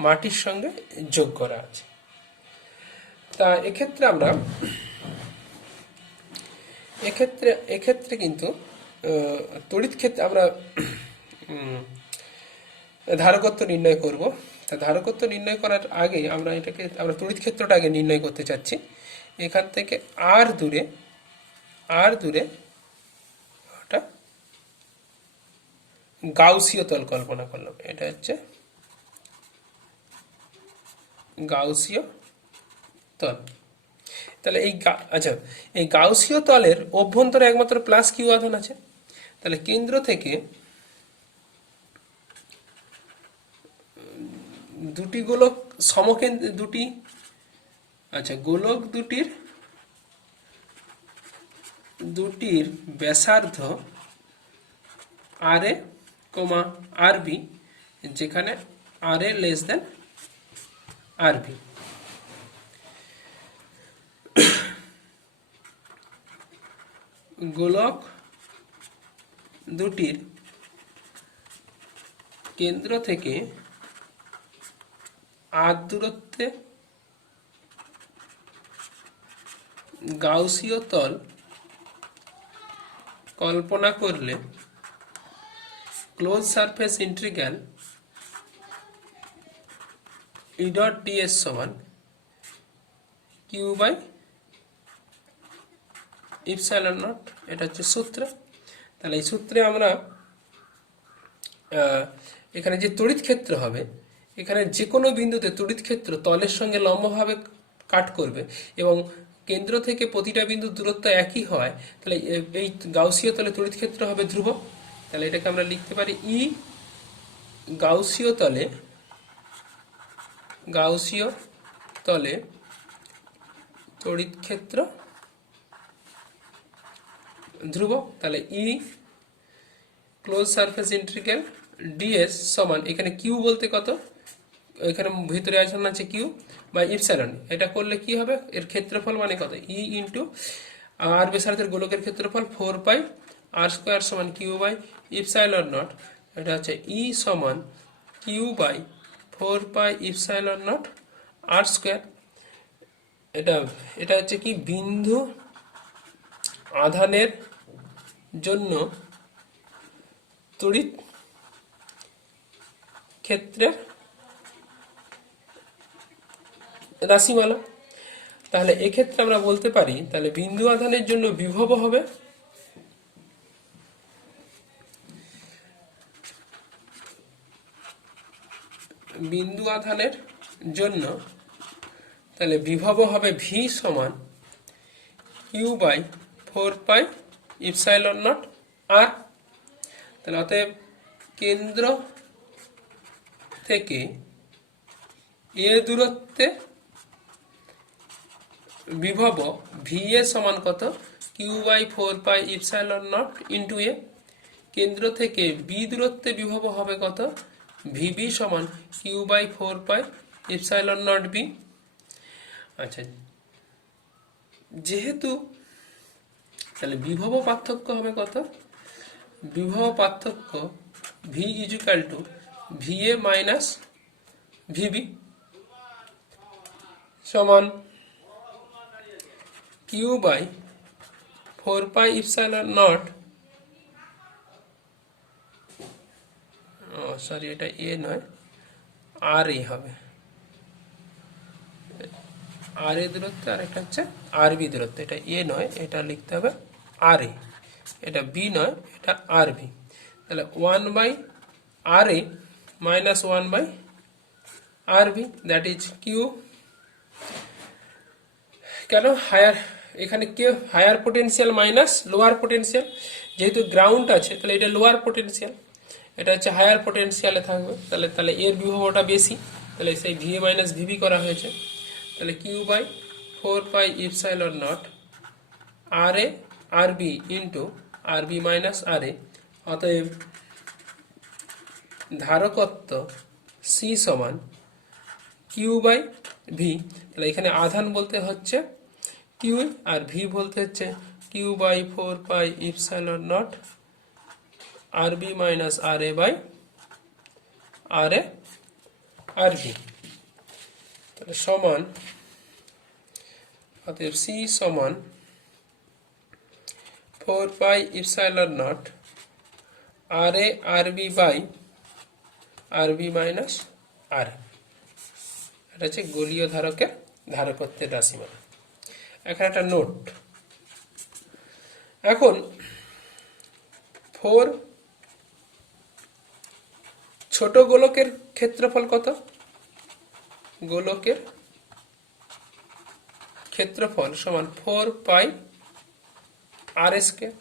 মাটির সঙ্গে যোগ করা আছে। তা এক্ষেত্রে আমরা এক্ষেত্রে কিন্তু তড়িৎ ক্ষেত্রে আমরা ধারকত্ব নির্ণয় করব। তা ধারকত্ব নির্ণয় করার আগে আমরা তড়িৎ ক্ষেত্রটা আগে নির্ণয় করতে চাচ্ছি। এখান থেকে আর দূরে ওটা গাউসীয় তল কল্পনা করলাম, এটা হচ্ছে গাউসীয় তল। তাহলে আচ্ছা, এই গাউসীয় তলের অভ্যন্তরে একমাত্র প্লাস কিউ আধান আছে। তাহলে কেন্দ্র থেকে দুটি গোলক সমকেন্দ্র দুটি, আচ্ছা গোলক দুটির ব্যাসার্ধ আর এ কমা আর বি, যেখানে আর এ লেস দেন আর বি। গোলক দুটির কেন্দ্র থেকে আর দূরত্বে গাউসীয় তল কল্পনা করলে close surface integral E dot DS সমান কিউ বাই ইপসাইলন নট, এটা হচ্ছে সূত্র। তাহলে এই সূত্রে আমরা এখানে যে তড়িৎ ক্ষেত্র হবে, এখানে যে কোনো বিন্দুতে তড়িৎ ক্ষেত্র তলের সঙ্গে লম্বভাবে কাট করবে এবং কেন্দ্র থেকে প্রতিটা বিন্দুর দূরত্ব একই হয়, তাহলে এই গাউসীয় তলে তড়িৎ ক্ষেত্র হবে ধ্রুবক। তাহলে এটাকে আমরা লিখতে পারি ই গাউসীয় তলে তড়িৎ ক্ষেত্র ধ্রুবক। তাহলে ই ক্লোজ সারফেস ইন্টিগ্রাল ডিএস সমান, এখানে কিউ বলতে কত, এখানে ভিতরে আছে কিউ বাই ইপসাইলন। এটা করলে কি হবে, এর ক্ষেত্রফল মানে কত, ই ইন্টু আর ব্যাসার্ধের গোলকের ক্ষেত্রফল 4 পাই আর স্কোয়ার সমান কিউ বাই ইপসাইলন নট। এটা হচ্ছে ই সমান Q by 4 pi epsilon not R square. এটা হচ্ছে কি বিন্দু আধানের জন্য তড়িৎ ক্ষেত্রের রাশিমালা। তাহলে এক্ষেত্রে আমরা বলতে পারি, তাহলে বিন্দু আধানের জন্য বিভব হবে তাহলে বিভব হবে ভি সমান Q by 4 pi epsilon not r. তাহলে অতএব কেন্দ্র থেকে এ দূরত্বে বিভব ভি এ সমান কত, q by 4 pi epsilon naught into a. কেন্দ্র থেকে বি দূরত্বে বিভব হবে কত, ভিবি সমান Q by 4 pi epsilon naught b. আচ্ছা, যেহেতু তাহলে বিভব পার্থক্য হবে কত, বিভব পার্থক্য V equal to V a minus VB সমান Q by 4 pi epsilon naught, sorry এটা এ নয় আর এ হবে, আর এ দূরত্ব আর এটা হচ্ছে আর বি দূরত্ব, এটা এ নয়, এটা লিখতে হবে আর এ, এটা বি নয়, এটা আর বি। তাহলে 1 by r a minus 1 by r b, that is q. কেন হায়ার, এখানে কে higher potential minus lower potential, যেহেতু গ্রাউন্ড আছে তাহলে এটা লোয়ার পোটেনশিয়াল, এটা হচ্ছে হায়ার পোটেনশিয়ালে থাকবে। তাহলে এর বিভবটা বেশি, তাহলে সেই ভি এ মাইনাস ভিবি করা হয়েছে। তাহলে q by 4 pi epsilon not R A R b into r b minus r a. অতএব ধারকত্ব সি সমান কিউ বাই ভি। তাহলে এখানে আধান বলতে হচ্ছে কিউ আর ভি বলতে হচ্ছে q by 4 pi epsilon not r b minus r a by r A R b. তাহলে সমান, অতএব সি সমান 4 pi epsilon not R A R b by r b minus r. এটা হচ্ছে গোলীয় ধারকের ধারকত্বের রাশিমালা। এখানে একটা নোট, এখন 4 ছোট গোলকের ক্ষেত্রফল কত? গোলকের ক্ষেত্রফল সমান 4 পাই আর স্কয়ার।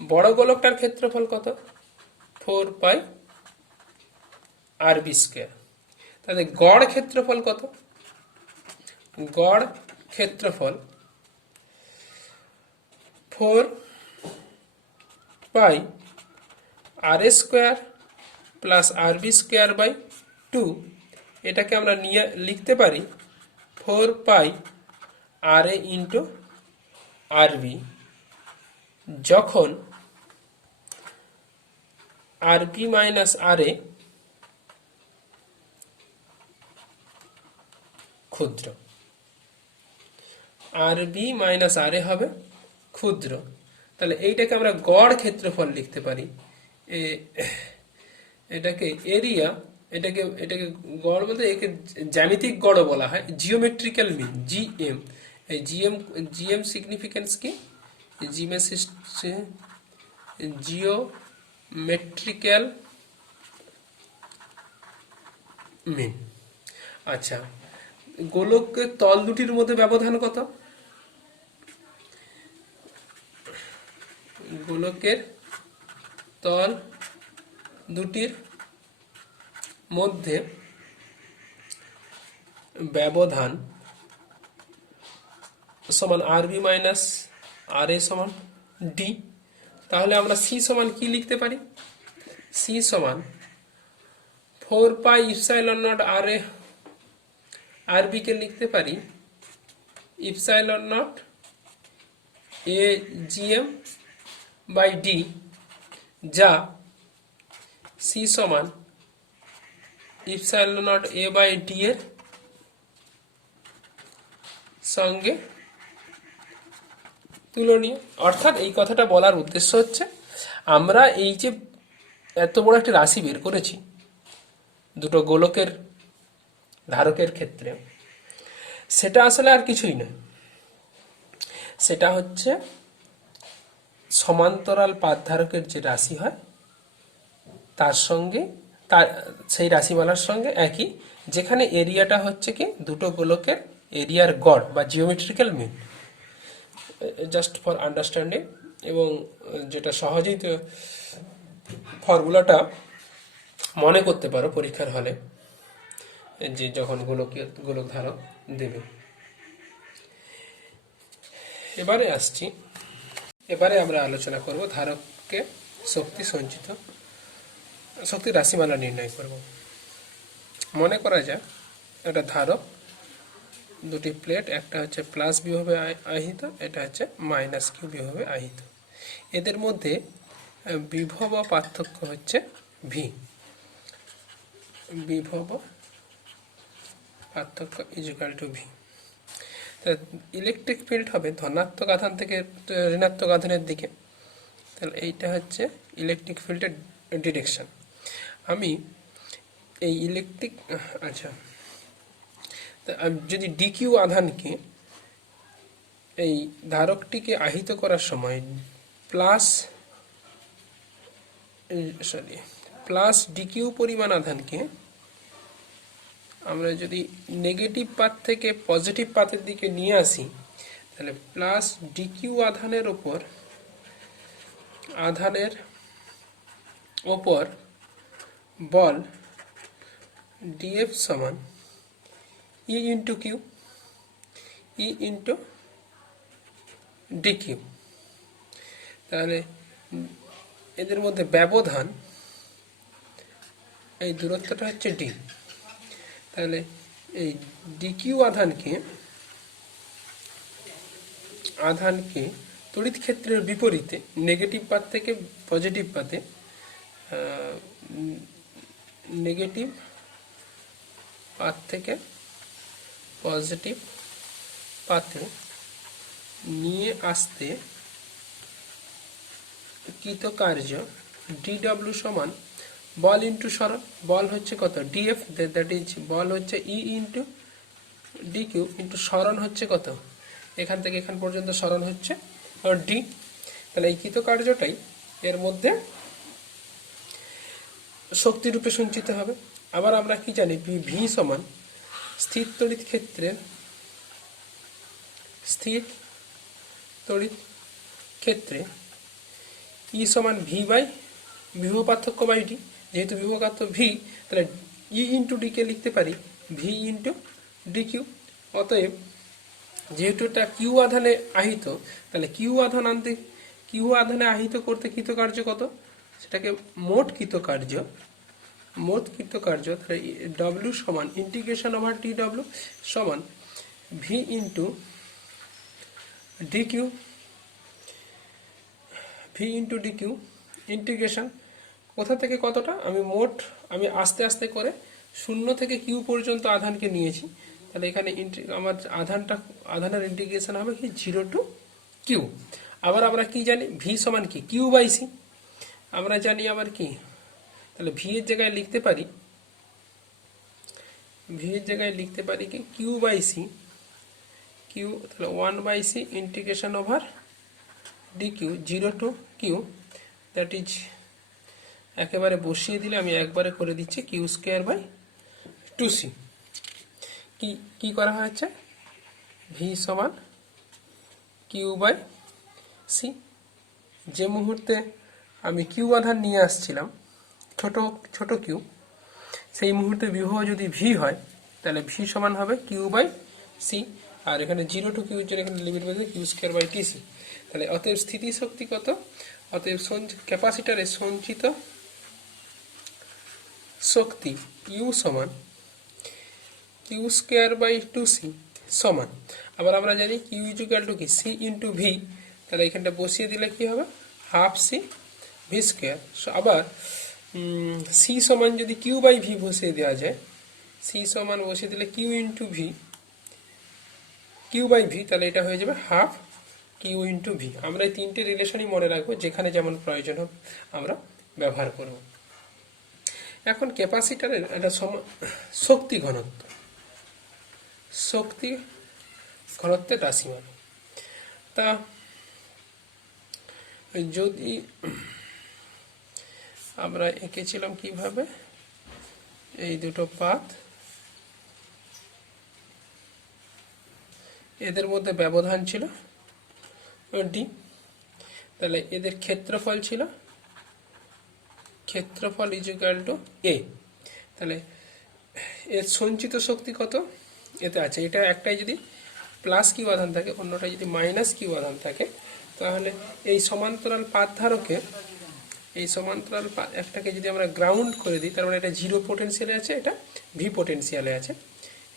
বড় গোলকটার ক্ষেত্রফল কত? 4 পাই আর বি স্কয়ার। তাহলে গড় ক্ষেত্রফল কত? গড় ক্ষেত্রফল 4 pi r square plus r b square by 2। এটাকে আমরা নিয়ে লিখতে পারি 4 pi R a into r B, যখন আর বি মাইনাস আর এ ক্ষুদ্র। আর বি মাইনাস আর এ হবে ক্ষুদ্র। তাহলে এইটাকে আমরা গড় ক্ষেত্রফল লিখতে পারি। এটাকে এরিয়া, এটাকে এটাকে গড় বলতে একে জ্যামিতিক গড়ও বলা হয়, জিওমেট্রিক্যাল মিন, জিএম। এই জিএম সিগনিফিকেন্স কি? জিওমেট্রিক্যাল মিন। আচ্ছা, গোলকের তল দুটির মধ্যে ব্যবধান কত? গোলকের তল দুটির মধ্যে ব্যবধান সমান আর বি মাইনাস আর এ সমান ডি। তাহলে আমরা সি সমান কি লিখতে পারি? সি সমান 4 pi epsilon not R A R B কে লিখতে পারি epsilon naught A GM by D, যা সি সমান epsilon naught A by D এর সঙ্গে তুলনীয়। অর্থাৎ এই কথাটা বলার উদ্দেশ্য হচ্ছে, আমরা এই যে এত বড় একটা রাশি বের করেছি দুটো গোলকের ধারকের ক্ষেত্রে, সেটা আসলে আর কিছুই নয়, সেটা হচ্ছে সমান্তরাল পাত ধারকের যে রাশি হয় তার সঙ্গে, তার সেই রাশিমালার সঙ্গে একই, যেখানে এরিয়াটা হচ্ছে কি দুটো গোলকের এরিয়ার গড় বা geometrical mean. Just for understanding, এবং যেটা সহজেই ফর্মুলাটা মনে করতে পারো পরীক্ষার হলে, যে যখন গোলক ধারক দেবে। এবারে আমরা আলোচনা করব ধারককে শক্তি সঞ্চিত শক্তি রাশিমালা নির্ণয় করব। মনে করা যাক একটা ধারক, দুটি প্লেট, একটা হচ্ছে প্লাস বিভবে আহিত, এটা হচ্ছে মাইনাস কিউ বিভবে আহিত। এদের মধ্যে বিভব পার্থক্য হচ্ছে ভি। বিভব পার্থক্য equal to V. Electric field হবে ধনাত্মক আধান থেকে ঋণাত্মক আধানের দিকে। তাহলে এইটা হচ্ছে ইলেকট্রিক ফিল্ডের ডিরেকশন। আমি এই ইলেকট্রিক, আচ্ছা, যদি ডিকিউ আধানকে এই ধারকটিকে আহিত করার সময় প্লাস ডিকিউ পরিমাণ আধানকে আমরা যদি নেগেটিভ পাত থেকে পজিটিভ পাতের দিকে নিয়ে আসি, তাহলে প্লাস ডিকিউ আধানের ওপর বল ডিএফ সমান ই ইন্টু কিউ, ই ইন্টু ডিকিউ। তাহলে এদের মধ্যে ব্যবধান, এই দূরত্বটা হচ্ছে ডি। তাহলে এই ডিকিউ আধানকে তড়িৎ ক্ষেত্রের বিপরীতে নেগেটিভ পাত থেকে পজিটিভ পাতে নেগেটিভ পাত থেকে পজিটিভ পাতে নিয়ে আসতে কৃত কার্য ডিডব্লিউ সমান বল ইন্টু সরণ। বল হচ্ছে কত? ডিএফ, দ্যাট ইজ বল হচ্ছে ই ইন্টু ডিকিউ ইন্টু সরণ হচ্ছে কত? এখান থেকে এখান পর্যন্ত সরণ হচ্ছে ডি। তাহলে এই কৃত কার্যটাই এর মধ্যে শক্তি রূপে সঞ্চিত হবে। আবার আমরা কি জানি ভি সমান স্থির তড়িৎ ক্ষেত্রের স্থির তড়িৎ ক্ষেত্রে ই সমান ভি বাই বিভব পার্থক্য বাই ডি। যেহেতু বিভব পার্থক্য ভি, তাহলে ই ইন্টু ডি কে লিখতে পারি ভি ইন্টু ডি কিউ। অতএব যেহেতু এটা কিউ আধানে আহিত, তাহলে কিউ আধানে আহিত করতে কৃতকার্য কত, সেটাকে মোট কৃতকার্য তাহলে ডব্লিউ সমান ইন্টিগ্রেশন ওভার টি ডব্লিউ সমান V into D Q integration কোথা থেকে কতটা, আমি আস্তে আস্তে করে 0 থেকে কিউ পর্যন্ত আধানকে নিয়েছি। তাহলে এখানে আমার আধানের ইন্টিগ্রেশন হবে কি 0 টু কিউ। আবার আমরা কি জানি ভি সমান কি কিউ বাই সি, আমরা জানি আবার কি, তাহলে ভি এর জায়গায় লিখতে পারি কি কিউ বাই সি, তাহলে 1 by C integration over D Q 0 to Q, that is একেবারে বসিয়ে দিলে আমি একবারে করে দিচ্ছি কিউ স্কোয়ার বাই 2c। কি করা হয়েছে, ভি সমান কিউ বাই সি। যে মুহূর্তে আমি কিউ আধান নিয়ে আসছিলাম ছোট কিউ, সেই মুহূর্তে বিভব যদি ভি হয়, তাহলে ভি সমান হবে কিউ বাই সি। আর এখানে 0 টু কিউ এখানে লিমিট বলতে কিউ স্কোয়ার বাই টিসি। তাহলে অতএব স্থিতিশক্তি কত, অতএব ক্যাপাসিটারে সঞ্চিত শক্তি ইউ সমান কিউ স্কোয়ার বাই 2c সমান, আবার আমরা জানি কিউ ইকুয়াল টু কি সি ইন্টু ভি, তাহলে এখানটা বসিয়ে দিলে কি হবে হাফ সি ভি স্কোয়ার। আবার সি সমান যদি কিউ বাই ভি বসিয়ে দেওয়া যায়, সি সমান বসিয়ে দিলে Q into V Q by V, তাহলে এটা হয়ে যাবে হাফ কিউ ইন্টু ভি। আমরা এই তিনটে রিলেশনই মনে রাখবো, যেখানে যেমন প্রয়োজন হবে আমরা ব্যবহার করব। এখন ক্যাপাসিটারের একটা শক্তি ঘনত্বের রাশিমালা। তা যদি আমরা এঁকেছিলাম কিভাবে, এই দুটো পাত, এদের মধ্যে ব্যবধান ছিল ডি, তাহলে এদের ক্ষেত্রফল ছিল ইকুয়াল টু এ। তাহলে এর সঞ্চিত শক্তি কত এতে আছে, এটা একটাই যদি প্লাস কিউ আধান থাকে, অন্যটা যদি মাইনাস কিউ আধান থাকে, তাহলে এই সমান্তরাল পাত ধারকে একটাকে যদি আমরা গ্রাউন্ড করে দিই, তার মানে এটা 0 পোটেনশিয়ালে আছে, এটা ভি পোটেনশিয়ালে আছে,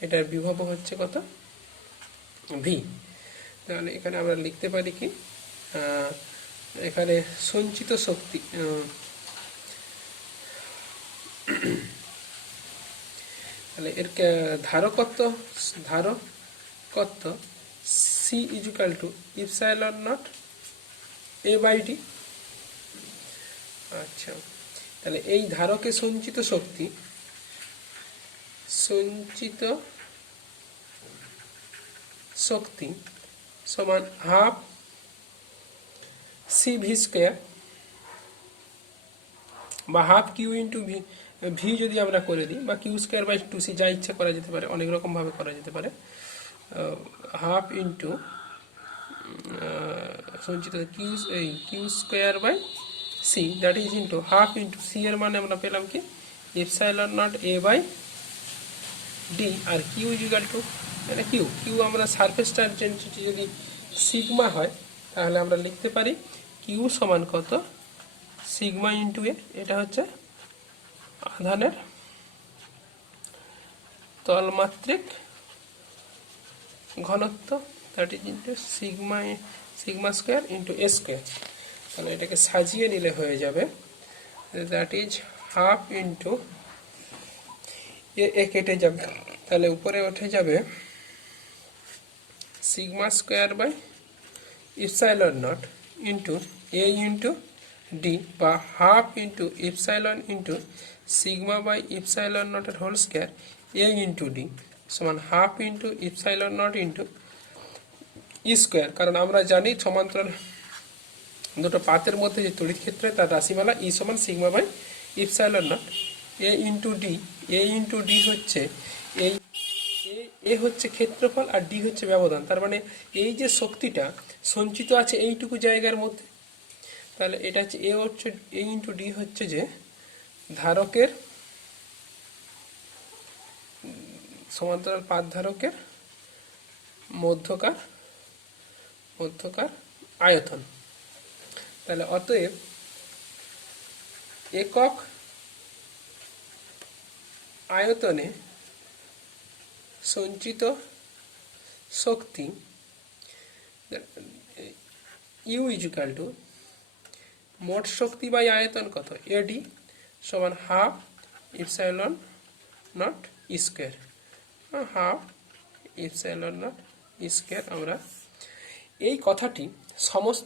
এটার বিভব হচ্ছে কত ভি। তাহলে এখানে আমরা লিখতে পারি কি, এখানে সঞ্চিত শক্তি তাহলে এর ধারকত্ব C equal to epsilon naught A by d. আচ্ছা, তাহলে এই ধারকে সঞ্চিত শক্তি সমান হাফ সি ভি স্কোয়ার বা হাফ কিউ ইন্টু ভি যদি আমরা করে দিই, বা কিউ স্কোয়ার বাই 2c, যা ইচ্ছা করা যেতে পারে, অনেক রকম ভাবে করা যেতে পারে। হাফ ইন্টু সঞ্চিত Q square by C, that is into half into C এর মানে আমরা পেলাম কি epsilon naught A by D, আর কিউ ইকুয়াল টু মানে কিউ আমরা সারফেস চার্জ ডেনসিটি যদি সিগমা হয়, তাহলে আমরা লিখতে পারি কিউ সমান কত সিগমা ইন্টু এ, এটা হচ্ছে আধানের তলমাত্রিক ঘনত্ব, that is into sigma square into A square. তাহলে এটাকে সাজিয়ে নিলে হয়ে যাবে that is half into A কেটে যাবে, তাহলে উপরে উঠে যাবে sigma square by epsilon naught into A into d, বা half into epsilon into sigma by epsilon নটের whole square A into d সমান half into epsilon naught into E square. কারণ আমরা জানি সমান্তরাল দুটো পাতের মধ্যে যে তড়িৎ ক্ষেত্রে তার রাশিমালা ই সমান sigma by epsilon naught A into D. A into D হচ্ছে এই এ হচ্ছে ক্ষেত্রফল আর ডি হচ্ছে ব্যবধান। তার মানে এই যে শক্তিটা সঞ্চিত আছে এইটুকু জায়গার মধ্যে, তাহলে এটা হচ্ছে এ হচ্ছে এ ইন্টু ডি হচ্ছে যে ধারকের সমান্তরাল পাত ধারকের মধ্যকার মধ্যকার আয়তন। তাহলে অতএব একক আয়তনে সঞ্চিত শক্তি ইউ ইজুকাল টু মোট শক্তি বাই আয়তন কত, এডি সমান half epsilon not square. Half epsilon not square. আমরা এই কথাটি সমস্ত,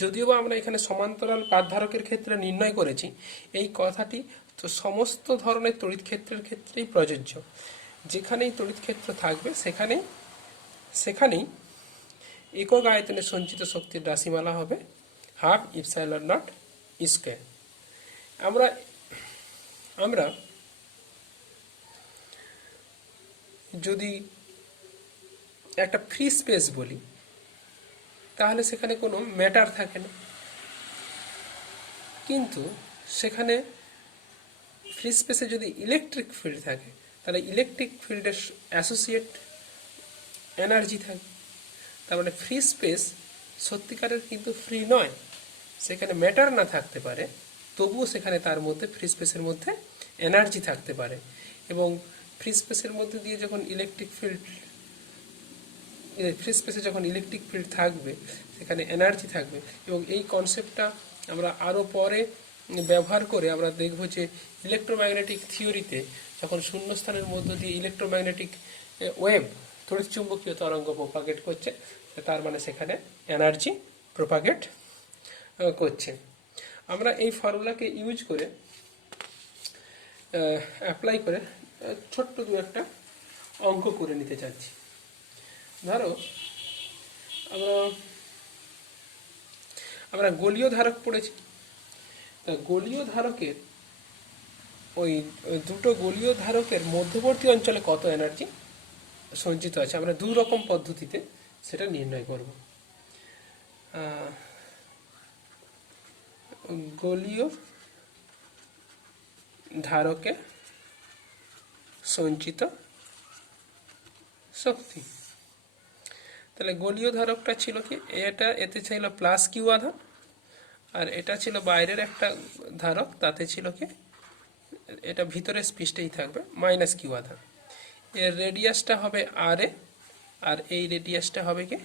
যদিও বা আমরা এখানে সমান্তরাল পাতধারকের ক্ষেত্রে নির্ণয় করেছি, এই কথাটি তো সমস্ত ধরনের তড়িৎ ক্ষেত্রের ক্ষেত্রেই প্রযোজ্য। যেখানেই তড়িৎ ক্ষেত্র থাকবে সেখানেই একক আয়তনে সঞ্চিত শক্তির রাশিমালা হবে হাফ ইপসাইলন নট স্কোয়ার। আমরা আমরা যদি একটা ফ্রি স্পেস বলি তাহলে সেখানে কোনো ম্যাটার থাকে না, কিন্তু সেখানে ফ্রি স্পেসে যদি ইলেকট্রিক ফিল্ড থাকে তাহলে ইলেকট্রিক ফিল্ডের অ্যাসোসিয়েট এনার্জি থাকে। তার মানে ফ্রি স্পেস সত্যিকারের কিন্তু ফ্রি নয়, সেখানে ম্যাটার না থাকতে পারে, তবুও সেখানে তার মধ্যে ফ্রি স্পেসের মধ্যে এনার্জি থাকতে পারে। এবং ফ্রি স্পেসের মধ্যে দিয়ে যখন ফ্রি স্পেসে যখন ইলেকট্রিক ফিল্ড থাকবে সেখানে এনার্জি থাকবে। এবং এই কনসেপ্টটা আমরা আরও পরে ব্যবহার করে আমরা দেখব যে ইলেকট্রোম্যাগনেটিক থিওরিতে যখন শূন্যস্থানের মধ্য দিয়ে ইলেকট্রোম্যাগনেটিক ওয়েভ তড়িৎচুম্বকীয় তরঙ্গ প্রোপাগেট করছে, তার মানে সেখানে এনার্জি প্রোপাগেট করছে। আমরা এই ফর্মুলাকে ইউজ করে অ্যাপ্লাই করে ছোট্ট দু একটা অঙ্ক করে নিতে চাচ্ছি। ধরো আমরা গোলীয় ধারক পড়েছি, তা গোলীয় ধারকের ওই দুটো গোলীয় ধারকের মধ্যবর্তী অঞ্চলে কত এনার্জি সঞ্চিত আছে আমরা দু রকম পদ্ধতিতে সেটা নির্ণয় করব। গোলীয় ধারকে সঞ্চিত শক্তি। তাহলে গোলীয় ধারকটা ছিল কি, এতে ছিল প্লাস কিউ আধান, আর এটা ছিল বাইরের একটা ধারক, তাতে ছিল কি এটা ভিতরের পৃষ্ঠেই থাকবে মাইনাস কিউ আধান। এর রেডিয়াসটা হবে আর এ, আর এই রেডিয়াসটা হবে কি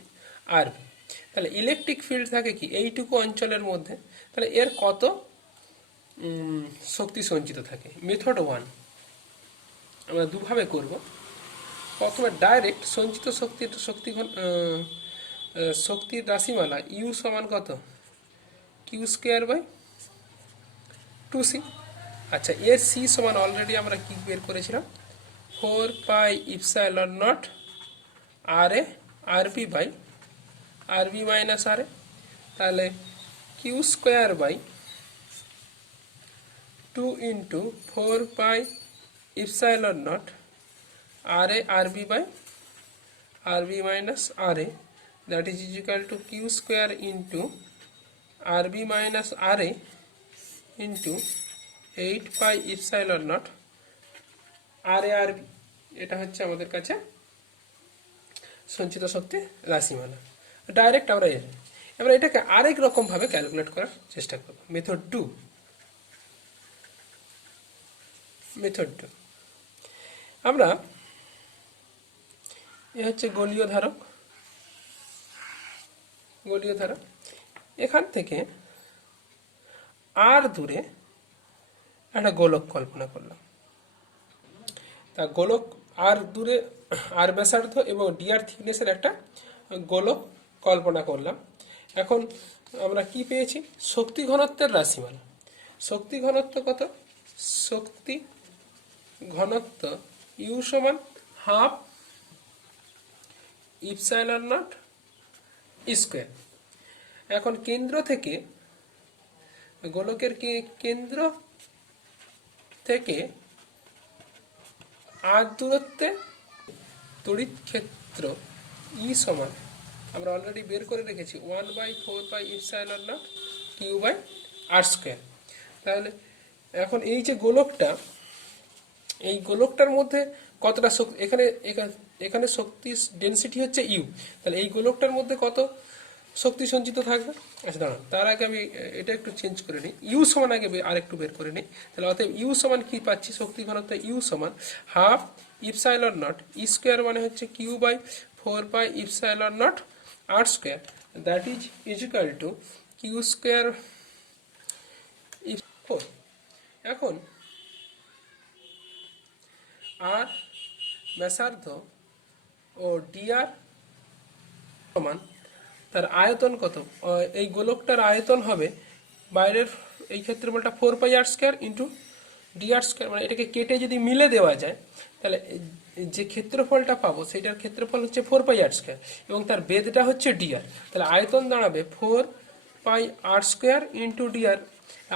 আর বি। তাহলে ইলেকট্রিক ফিল্ড থাকে কি এইটুকু অঞ্চলের মধ্যে, তাহলে এর কত শক্তি সঞ্চিত থাকে। মেথড 1 আমরা দুভাবে করব। প্রথমে ডাইরেক্ট সঞ্চিত শক্তির রাশিমালা ইউ সমান কত, কিউ স্কোয়ার বাই 2c। আচ্ছা, এর সি সমান অলরেডি আমরা কি বের করেছিলাম, 4 pi epsilon not R A R b by r b minus r a. তাহলে q square by 2 into 4 pi epsilon not R A R b by r b minus r a, that is equal to q square into r b minus r a into 8 pi epsilon not R A R b. এটা হচ্ছে আমাদের কাছে সঞ্চিত শক্তি রাশিমালা। ডাইরেক্ট আমরা এবার এটাকে আরেক রকমভাবে ক্যালকুলেট করার চেষ্টা করব। মেথড 2 আমরা এ হচ্ছে গোলীয় ধারক, এখান থেকে আর দূরে একটা গোলক কল্পনা করলাম। তা গোলক আর দূরে আর ব্যাসার্ধ এবং ডিআর থিকনেসের একটা গোলক কল্পনা করলাম। এখন আমরা কি পেয়েছি, শক্তি ঘনত্বের রাশিমালা। শক্তি ঘনত্ব কত, শক্তি ঘনত্ব ইউ সমান হাফ ইপসাইলন নট স্কোয়ার। এখন কেন্দ্র থেকে গোলকের কেন্দ্র থেকে r দূরত্বে তড়িৎ ক্ষেত্র E সমান আমরা অলরেডি বের করে রেখেছি 1/4πε0 q/r²। তাহলে এখন এই যে গোলকটা, এই গোলকটার মধ্যে কতটা শক্তি, এখানে শক্তি ডেনসিটি হচ্ছে ইউ, তাহলে এই গোলকটার মধ্যে কত শক্তি সঞ্চিত থাকবে? আচ্ছা দাঁড়ান, তার আগে আমি এটা একটু চেঞ্জ করে নিই, ইউ সমান আগে আর একটু বের করে নিই। তাহলে অতএব ইউ সমান কি পাচ্ছি, শক্তি ঘনত্ব ইউ সমান half epsilon not E square মানে হচ্ছে q/4πε0 r², that is equal two q²। এখন আর ব্যাসার্ধ ও ডিআর সমান তার আয়তন কত? এই গোলকটার আয়তন হবে বাইরের এই ক্ষেত্রফলটা 4πr² ইন্টু dr², মানে এটাকে কেটে যদি মিলে দেওয়া যায় তাহলে যে ক্ষেত্রফলটা পাবো সেটার ক্ষেত্রফল হচ্ছে 4πr² এবং তার বেধটা হচ্ছে dr। তাহলে আয়তন দাঁড়াবে 4πr² ইন্টু dr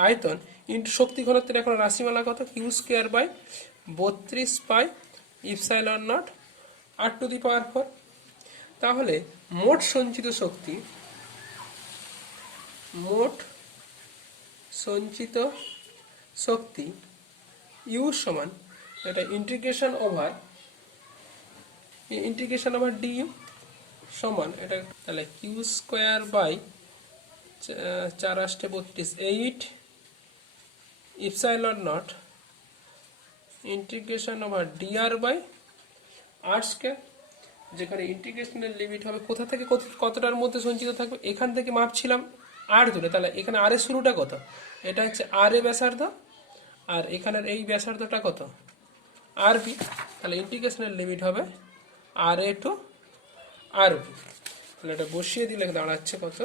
আয়তন ইন্টু শক্তি ঘনত্বের এখন রাশিমালা কত, q²/32πε0 r⁴। তাহলে মোট সঞ্চিত শক্তি ইউ সমান এটা ইন্টিগ্রেশন ওভার ডিইউ সমান এটা, তাহলে q²/4×8 ε0 ইন্টিগ্রেশন ওভার dr/r², যেখানে ইন্টিগ্রেশনের লিমিট হবে কোথা থেকে কতটার মধ্যে সঞ্চিত থাকবে, এখান থেকে মাপছিলাম আর দূরে, তাহলে এখানে আর এর শুরুটা কত, এটা হচ্ছে আর এ ব্যাসার্ধ, আর এখানের এই ব্যাসার্ধটা কত আর বি, তাহলে ইন্টিগ্রেশনের লিমিট হবে আর এ টু আর বি। তাহলে এটা বসিয়ে দিলে দাঁড়াচ্ছে কত,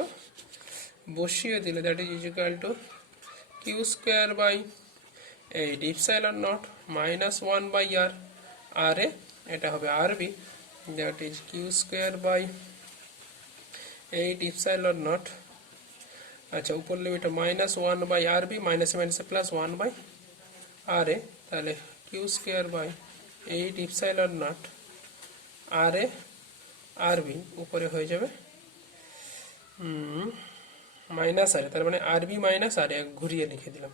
বসিয়ে দিলে that is equal two q²/8 ε0 -1/r আর এ, এটা হবে আর বি, that is q²/8 ε0, আচ্ছা উপর লিমিটটা -1/rb, মাইনাস মাইনাসে প্লাস 1/ra, তাহলে q²/8 ε0 ra rb উপরে হয়ে যাবে মাইনাস আরে, তার মানে আরবি মাইনাস আরে ঘুরিয়ে লিখে দিলাম।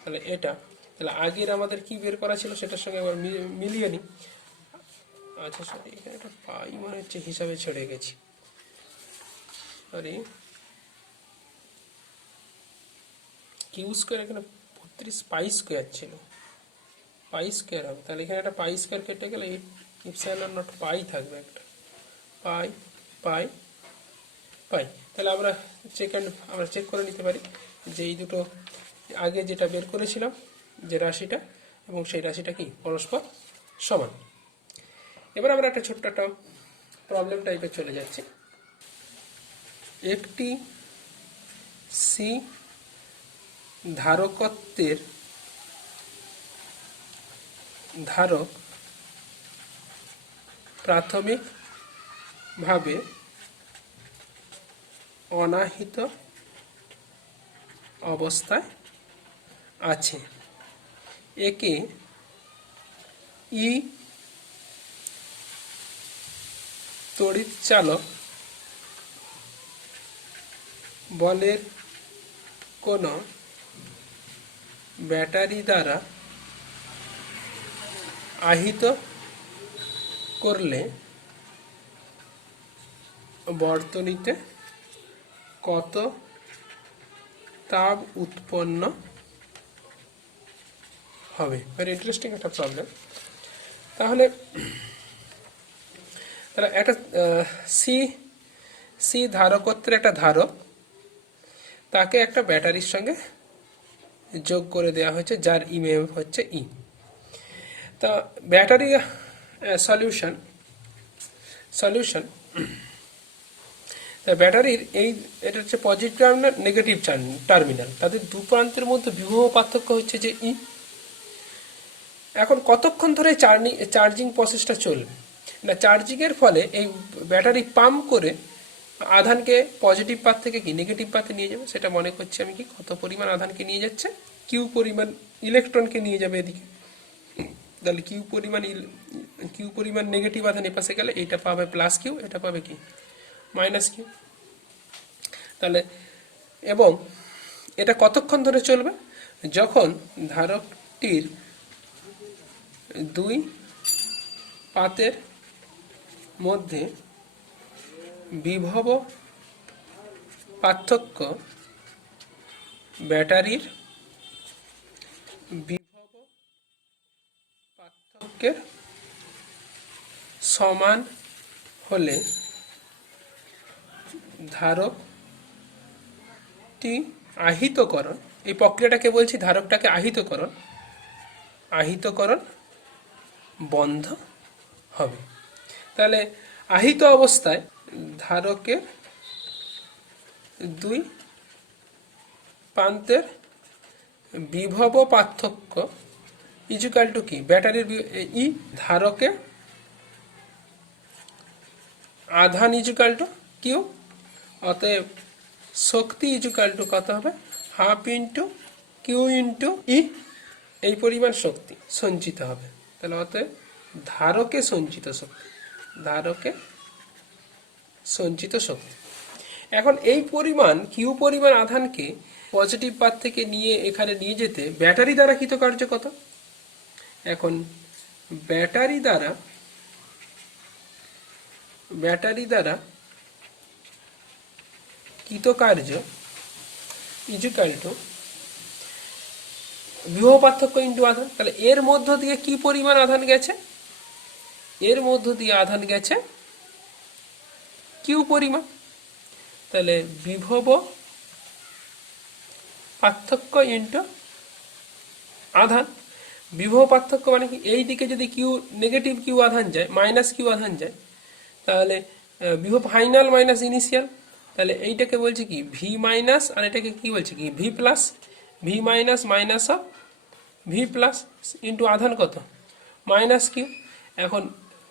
তাহলে এটা, তাহলে আগের আমাদের কি বের করা ছিল সেটার সঙ্গে আবার মিলিয়ে নিই। আচ্ছা সরি, এখানে একটা পাই মনে হচ্ছে হিসাবে ছেড়ে গেছি, সরি, q² এখানে 32π² ছিল, π² হবে, তাহলে এখানে একটা π² কেটে গেলে ε0 পাই থাকবে, একটা পাই পাই পাই। তাহলে আমরা চেক করে নিতে পারি যে এই দুটো আগে যেটা বের করেছিলাম যে রাশিটা এবং সেই রাশিটা কি পরস্পর সমান। এবার আমরা একটা ছোট্ট একটা প্রবলেম টাইপে চলে যাচ্ছি। একটি সি ধারকত্বের ধারক প্রাথমিকভাবে অনাহিত অবস্থায় আছে, একে ই তড়িৎচালক বলের কোনো ব্যাটারি দ্বারা আহিত করলে বর্তনীতে কত তাপ উৎপন্ন হবে। ভেরি ইন্টারেস্টিং একটা প্রবলেম। তাহলে একটা সি ধারকত্বের একটা ধারক, তাকে একটা ব্যাটারির সঙ্গে যোগ করে দেওয়া হয়েছে যার ইএমএফ হচ্ছে ই। তা ব্যাটারি সলিউশন ব্যাটারির এটা হচ্ছে পজিটিভ টার্মিনাল, নেগেটিভ টার্মিনাল, তাদের দু প্রান্তের মধ্যে বিভব পার্থক্য হচ্ছে যে ই। এখন কতক্ষণ ধরে চার্জিং প্রসেসটা চলবে না, চার্জিংয়ের ফলে এই ব্যাটারি পাম্প করে আধানকে পজিটিভ পাত থেকে কি নেগেটিভ পাতে নিয়ে যাবে, সেটা মনে করছি আমি কি কত পরিমাণ আধানকে নিয়ে যাচ্ছে, কিউ পরিমাণ ইলেকট্রনকে নিয়ে যাবে এদিকে। তাহলে কিউ পরিমাণ নেগেটিভ আধান এপাশে গেলে এটা পাবে প্লাস কিউ, এটা পাবে কি মাইনাস কিউ। তাহলে এবং এটা কতক্ষণ ধরে চলবে, যখন ধারকটির দুই পাতের মধ্যে বিভব পার্থক্য ব্যাটারির বিভব পার্থক্যের সমান হলে ধারকটি আহিতকরণ, এই প্রক্রিয়াটাকে বলছি ধারকটাকে আহিতকরণ বন্ধ হবে। তাহলে আহিত অবস্থায় ধারকের দুই প্রান্তের বিভব পার্থক্য ইজুকাল টু কি ব্যাটারির ই ধারকে আধান ইজুকাল টু কিউ, অতএব শক্তি ইজুকাল টু কত হবে হাফ ইন্টু কিউ ইন্টু ই, এই পরিমাণ শক্তি সঞ্চিত হবে। তাহলে অতএব ধারকে সঞ্চিত শক্তি। এখন এই পরিমাণ কিউ পরিমাণ আধানকে পজিটিভ পাত থেকে নিয়ে এখানে নিয়ে যেতে ব্যাটারি দ্বারা কৃতকার্য কত। এখন ব্যাটারি দ্বারা কৃতকার্য ইজুকাল টু বিভব পার্থক্য ইন্টু আধান। তাহলে এর মধ্য দিয়ে কি পরিমাণ আধান গেছে, এর মধ্য দিয়ে আধান গেছে কিউ পরিমাণ। তাহলে বিভব পার্থক্য ইন্টু আধান। বিভব পার্থক্য মানে কি, এই দিকে যদি কিউ নেগেটিভ কিউ আধান যায়, মাইনাস কিউ আধান যায়, তাহলে বিভব ফাইনাল মাইনাস ইনিশিয়াল। তাহলে এইটাকে বলছে কি ভি মাইনাস, আর এটাকে কি বলছে কি V plus. V minus minus of V plus into আধান কত মাইনাস কিউ। এখন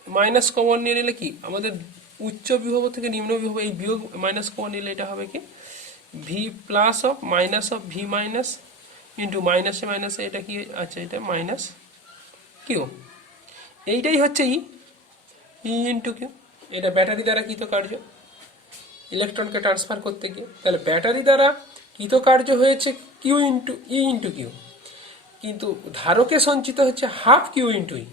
মাইনাস কমন নিয়ে নিলে কি আমাদের উচ্চ বিভব থেকে নিম্ন বিভব, এই বিয়োগ মাইনাস কমন নিলে এটা হবে কি V plus of minus of V minus into মাইনাসে মাইনাসে এটা কি আছে, এটা মাইনাস কিউ। এইটাই হচ্ছে ই ইন্টু কিউ। এটা ব্যাটারি দ্বারা কৃতকার্য ইলেকট্রনকে ট্রান্সফার করতে গিয়ে। তাহলে ব্যাটারি দ্বারা কৃতকার্য হয়েছে কিউ ইন্টু ই ইন্টু কিউ, কিন্তু ধারকে সঞ্চিত হচ্ছে হাফ কিউ ইন্টু ই।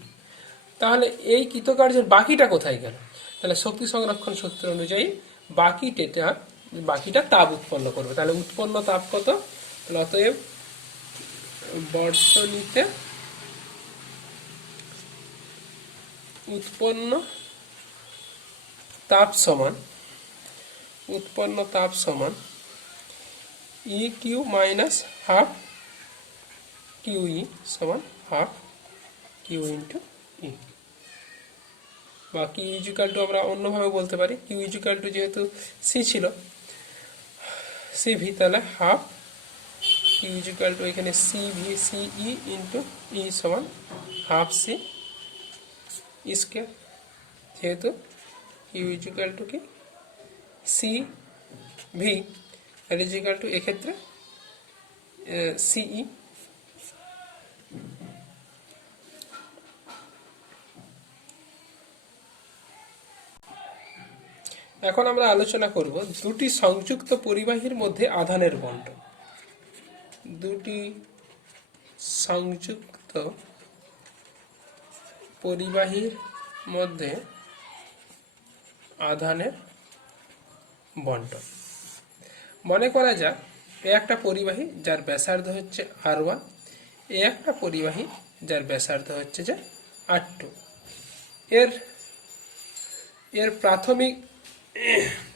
তাহলে এই কৃতকার্যের বাকিটা কোথায় গেল, তাহলে শক্তি সংরক্ষণ সূত্র অনুযায়ী বাকিটা তাপ উৎপন্ন করবে। তাহলে উৎপন্ন তাপ কত, তাহলে অতএব বর্তনীতে উৎপন্ন তাপ সমান E Q minus half Q E সমান হাফ কিউ ইন্টু ই। বা কিউ ইজিক্যাল টু আমরা অন্যভাবে বলতে পারি, কিউ ইজিক্যাল টু যেহেতু সি ছিল সি ভি, তাহলে হাফ কিউ ইজিক্যাল টু এখানে C V C E into E সমান হাফ সি স্কোয়ার। যেহেতু কিউ ইজিক্যাল টু কি সি ভি আর ইজিক্যাল টু এক্ষেত্রে সিই। এখন আমরা আলোচনা করব দুটি সংযুক্ত পরিবাহীর মধ্যে আধানের বণ্টন। দুটি সংযুক্ত পরিবাহীর মধ্যে আধানের বণ্টন। মনে করা যাক এ একটা পরিবাহী যার ব্যাসার্ধ হচ্ছে R1, এ একটা পরিবাহী যার ব্যাসার্ধ হচ্ছে যে R2। এর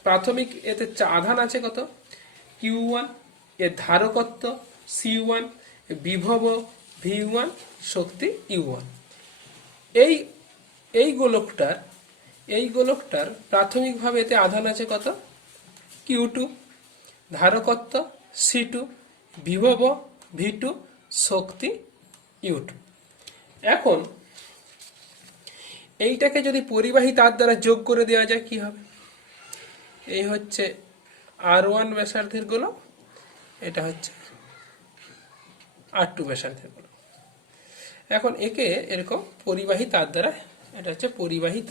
প্রাথমিক এতে আধান আছে কত Q1, এর ধারকত্ব C1, বিভব V1, শক্তি U1। এই গোলকটার প্রাথমিকভাবে এতে আধান আছে কত Q2, ধারকত্ব C2, বিভব V2, শক্তি U2। এখন এইটাকে যদি পরিবাহী তার দ্বারা যোগ করে দেওয়া যায় কি হবে, এই হচ্ছে R1 ব্যাসার্ধের গোলক, এটা হচ্ছে R2 ব্যাসার্ধের গোলক। এখন একে এরকম পরিবাহী তার দ্বারা, এটা হচ্ছে পরিবাহী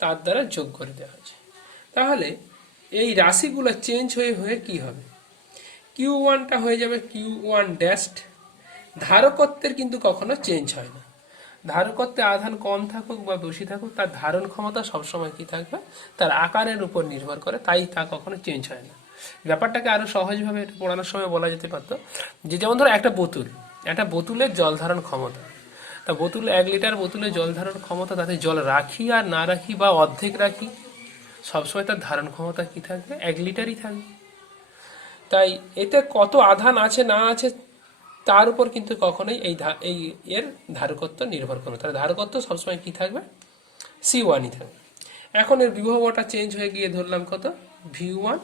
তার দ্বারা যোগ করে দেওয়া হয়েছে। তাহলে এই রাশিগুলো চেঞ্জ হয়ে হয়ে কি হবে, Q1টা হয়ে যাবে Q1 ড্যাশড। ধারকত্বের কিন্তু কখনো চেঞ্জ হয় না। ধারকত্বে আধান কম থাকুক বা বেশি থাকুক, তার ধারণ ক্ষমতা সবসময় কি থাকবে, তার আকারের উপর নির্ভর করে, তাই তা কখনো চেঞ্জ হয় না। ব্যাপারটাকে আরো সহজভাবে পড়ানোর সময় বলা যেতে পারতো যে, যেমন ধরো একটা বোতলের জল ধারণ ক্ষমতা, তা বোতল 1 লিটার বোতলে জল ধারণ ক্ষমতা, তাতে জল রাখি আর না রাখি বা অর্ধেক রাখি, সবসময় তার ধারণ ক্ষমতা কি থাকবে, 1 লিটারই থাকবে। তাই এতে কত আধান আছে না আছে তার উপর কিন্তু কখনোই এই এর ধারকত্ব নির্ভর করে। তাহলে ধারকত্ব সবসময় কি থাকবে, C1ই থাকবে। এখন এর বিভবটা চেঞ্জ হয়ে গিয়ে ধরলাম কত, V1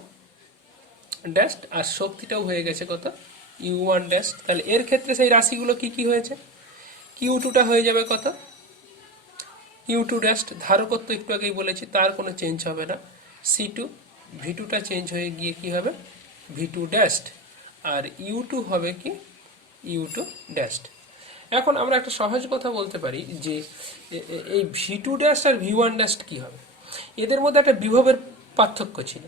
ড্যাশ, আর শক্তিটাও হয়ে গেছে কত, U1 ড্যাশ। তাহলে এর ক্ষেত্রে সেই রাশিগুলো কি কি হয়েছে, Q2টা হয়ে যাবে কত, Q2 ড্যাশ। ধারকত্ব একটু আগেই বলেছি, তার কোনো চেঞ্জ হবে না, C2। V2টা চেঞ্জ হয়ে গিয়ে কি হবে, V2 ড্যাশ। আর U2 হবে কি, U2 ড্যাশ। এখন আমরা একটা সহজ কথা বলতে পারি যে এই V2 ড্যাশ আর V1 ড্যাশ কি হবে, এদের মধ্যে একটা বিভবের পার্থক্য ছিল।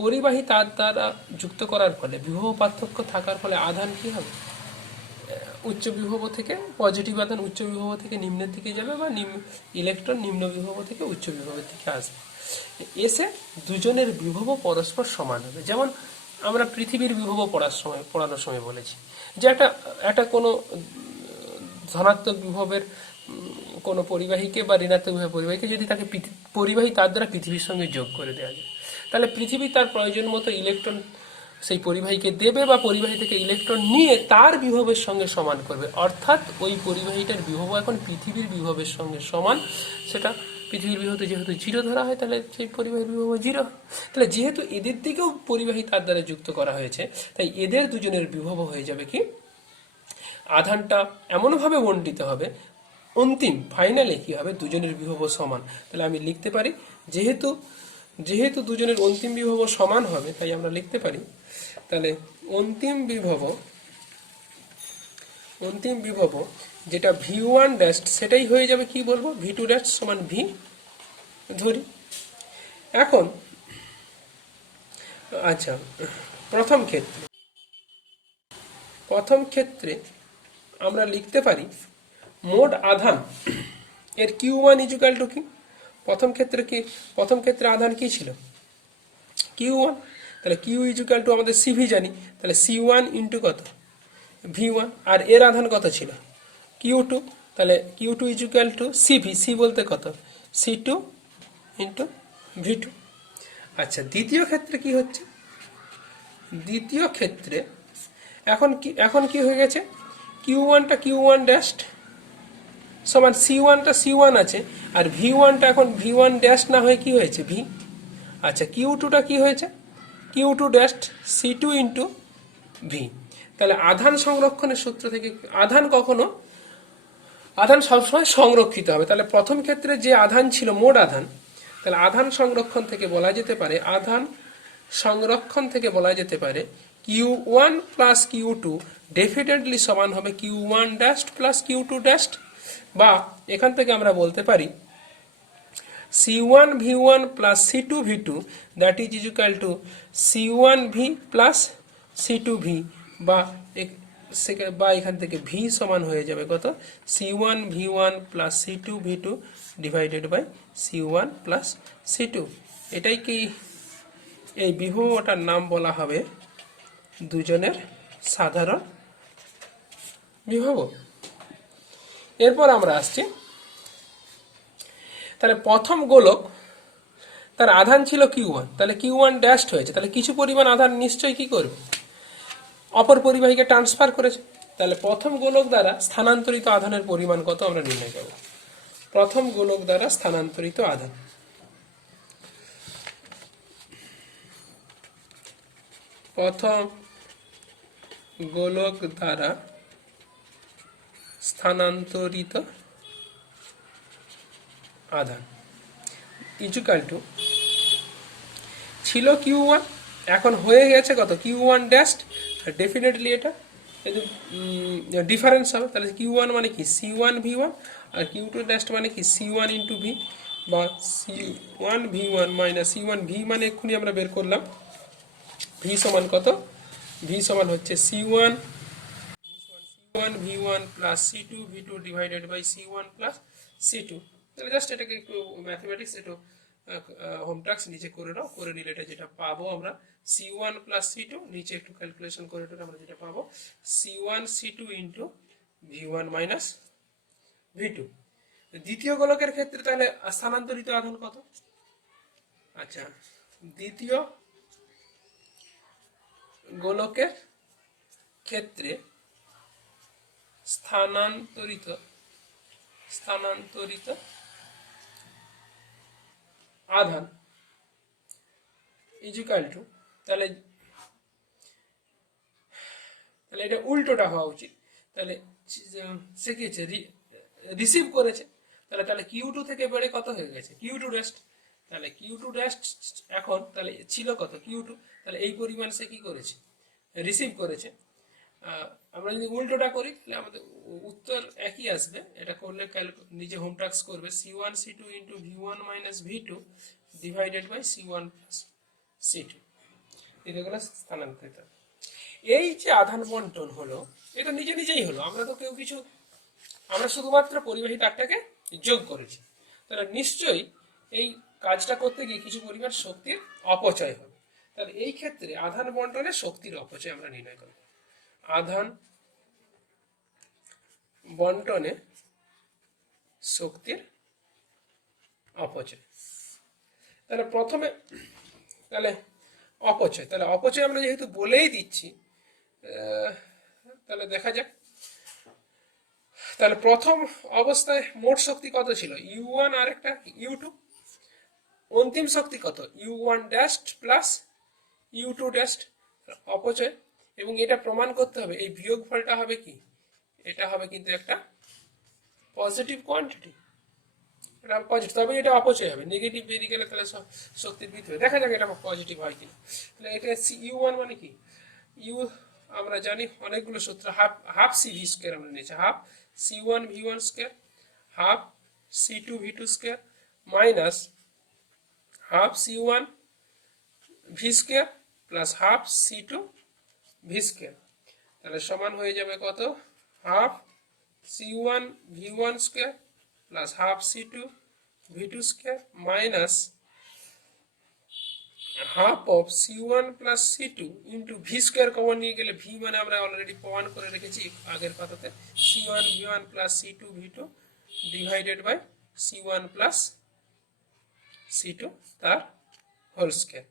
পরিবাহী তার দ্বারা যুক্ত করার ফলে বিভব পার্থক্য থাকার ফলে আধান কি হবে, উচ্চ বিভব থেকে পজিটিভ আধান উচ্চ বিভব থেকে নিম্নের দিকে যাবে, বা ইলেকট্রন নিম্ন বিভব থেকে উচ্চ বিভবের দিকে আসবে। এসে দুজনের বিভব পরস্পর সমান হবে। যেমন আমরা পৃথিবীর বিভব পড়ানোর সময় বলেছি যে একটা কোনো ধনাত্মক বিভবের কোনো পরিবাহীকে বা ঋণাত্মক বিভবের পরিবাহীকে যদি তাকে পরিবাহী তার দ্বারা পৃথিবীর সঙ্গে যোগ করে দেওয়া যায়, তাহলে পৃথিবী তার প্রয়োজন মতো ইলেকট্রন সেই পরিবাহীকে দেবে, বা পরিবাহী থেকে ইলেকট্রন নিয়ে তার বিভবের সঙ্গে সমান করবে। অর্থাৎ ওই পরিবাহীটার বিভব এখন পৃথিবীর বিভবের সঙ্গে সমান। সেটা পৃথিবীর বিভব যেহেতু 0 ধরা হয়, তাহলে সেই পরিবাহীর বিভব 0। তাহলে যেহেতু এদের দিকেও পরিবাহী তার দ্বারা যুক্ত করা হয়েছে, তাই এদের দুজনের বিভব হয়ে যাবে কি, আধানটা এমনভাবে বণ্টিত হবে, অন্তিম ফাইনালে কি হবে, দুজনের বিভব সমান। তাহলে আমি লিখতে পারি, যেহেতু দুজনের অন্তিম বিভব সমান হবে, তাই আমরা লিখতে পারি, তাহলে অন্তিম বিভব যেটা V1 ড্যাশ, সেটাই হয়ে যাবে কি বলবো, V2 ড্যাশ সমান V ধরি। এখন আচ্ছা, প্রথম ক্ষেত্রে আমরা লিখতে পারি মোট আধান এর Q1 ইকুয়াল টু কি, প্রথম ক্ষেত্রে আধান কি ছিল, Q1। তাহলে Q ইকুয়াল টু আমাদের CV জানি, তাহলে C1 ইন্টু কত, V1। আর এর আধান কত ছিল, Q2। তাহলে Q2 equal to CV, C বলতে কত, C2 ইন্টু V2। আচ্ছা, দ্বিতীয় ক্ষেত্রে কি হচ্ছে, দ্বিতীয় ক্ষেত্রে এখন কি হয়ে গেছে, Q1টা Q1 ড্যাশ সমান C1টা C1 আছে, আর V1টা এখন V1 ড্যাশ না হয়ে কি হয়েছে, V। আচ্ছা, Q2টা কি হয়েছে, Q2 dash C2 into V। তাহলে আধান সংরক্ষণের সূত্র থেকে আধান সবসময় সংরক্ষিত হবে। তাহলে প্রথম ক্ষেত্রে যে আধান ছিল মোট আধান, তাহলে আধান সংরক্ষণ থেকে বলা যেতে পারে Q1 প্লাস Q2 ডেফিনেটলি সমান হবে Q1 dash plus Q2 dash, বা এখান থেকে আমরা বলতে পারি C1 V1 plus C2 V2 that is equal two C1 V plus C2 V, বা এখান থেকে V সমান হয়ে যাবে কত, C1 V1 plus C2 V2 divided by C1 plus C2। এটাই কি এই বিভবটার নাম বলা হবে দুজনের সাধারণ বিভব। এরপর আমরা আসছি, তাহলে প্রথম গোলক তার আধান ছিল Q1, তাহলে Q1 ড্যাশ হয়েছে, তাহলে কিছু পরিমাণ আধান নিশ্চয়ই কি করবে, অপর পরিবাহীকে ট্রান্সফার করেছে। তাহলে প্রথম গোলক দ্বারা স্থানান্তরিত আধানের পরিমাণ কত আমরা নির্ণয় করব, প্রথম গোলক দ্বারা স্থানান্তরিত আধান, প্রথম গোলক দ্বারা স্থানান্তরিত আধান। ইকুয়াল টু ছিল কিউ ওয়ান, এখন হয়ে গেছে কত কিউ ওয়ান ড্যাশ, ডেফিনেটলি এটা কিন্তু ডিফারেন্স হবে, তাহলে কিউ ওয়ান মানে কি সি ওয়ান ভি ওয়ান, আর কিউ টু ড্যাশ মানে কি সি ওয়ান ইন্টু ভি, বা C one V one minus C one V, মানে এক্ষুনি আমরা বের করলাম ভি সমান কত, ভি সমান হচ্ছে C one V one plus C two V two divided by C one plus C two. তাহলে জাস্ট এটাকে একটু ম্যাথমেটিক্স একটু হোম টাস্ক নিচে করে নাও, করে নিলে এটা যেটা পাবো আমরা C one plus C two, নিচে একটু ক্যালকুলেশন করে আমরা যেটা পাবো C one C two into V one minus V two. দ্বিতীয় গোলকের ক্ষেত্রে তাহলে স্থানান্তরিত আধান কত? আচ্ছা, দ্বিতীয় গোলকের ক্ষেত্রে স্থানান্তরিত আধান ইকুয়াল টু, তাহলে এটা উল্টোটা হওয়া উচিত, তাহলে সে কি হচ্ছে রিসিভ করেছে, তাহলে কিউ টু থেকে বেড়ে কত হয়ে গেছে কিউ টু ড্যাশ, তাহলে কিউ টু ড্যাশ এখন তাহলে ছিল কত কিউ টু, তাহলে এই পরিমাণ সে কি করেছে রিসিভ করেছে। আমরা যদি উল্টোটা করি তাহলে আমাদের উত্তর একই আসবে, এটা করলে নিজে হোম টাস্ক করবে C one C two into V one minus V two divided by C one plus C two, এগুলো স্থানান্তরিত। এই যে আধান বন্টন হলো এটা নিজে নিজেই হলো, আমরা তো কেউ কিছু, আমরা শুধুমাত্র পরিবাহী তারটাকে যোগ করেছি, তাহলে নিশ্চয়ই এই কাজটা করতে গিয়ে কিছু পরিমাণ শক্তির অপচয় হবে, তাহলে এই ক্ষেত্রে আধান বন্টনের শক্তির অপচয় আমরা নির্ণয় করব। আধান বন্টনে শক্তির অপচয়, তাহলে প্রথমে তাহলে অপচয় আমরা যেহেতু বলেই দিচ্ছি, তাহলে দেখা যাক, তাহলে প্রথম অবস্থায় মোট শক্তি কত ছিল ইউ ওয়ান আর একটা ইউ টু, অন্তিম শক্তি কত U one dash plus U two dash, অপচয়, এবং এটা প্রমাণ করতে হবে এই বিয়োগফলটা হবে কি, এটা হবে কিন্তু একটা পজিটিভ কোয়ান্টিটি, এটা পজিটিভ, তবে এটা অপচয় হবে, নেগেটিভ বেরিয়ে গেলে তাহলে শক্তির বৃদ্ধি হবে। দেখা যাক এটা পজিটিভ হয় কিনা, তাহলে এটা ইউ ওয়ান মানে কি ইউ, আমরা জানি অনেকগুলো সূত্র, হাফ সি ভি স্কোয়ার আমরা নিয়েছি, half C one V one square, half C two V two square minus half C one V square plus half C two V square, তাহলে সমান হয়ে যাবে কত half C one V one square plus half C two V two square minus half of C one plus C two into V square common নিয়ে গেলে ভি মানে আমরা অলরেডি প্রমাণ করে রেখেছি আগের পাতাতে C one V one plus C two V two divided by C one plus C two তার হোল স্কোয়ার।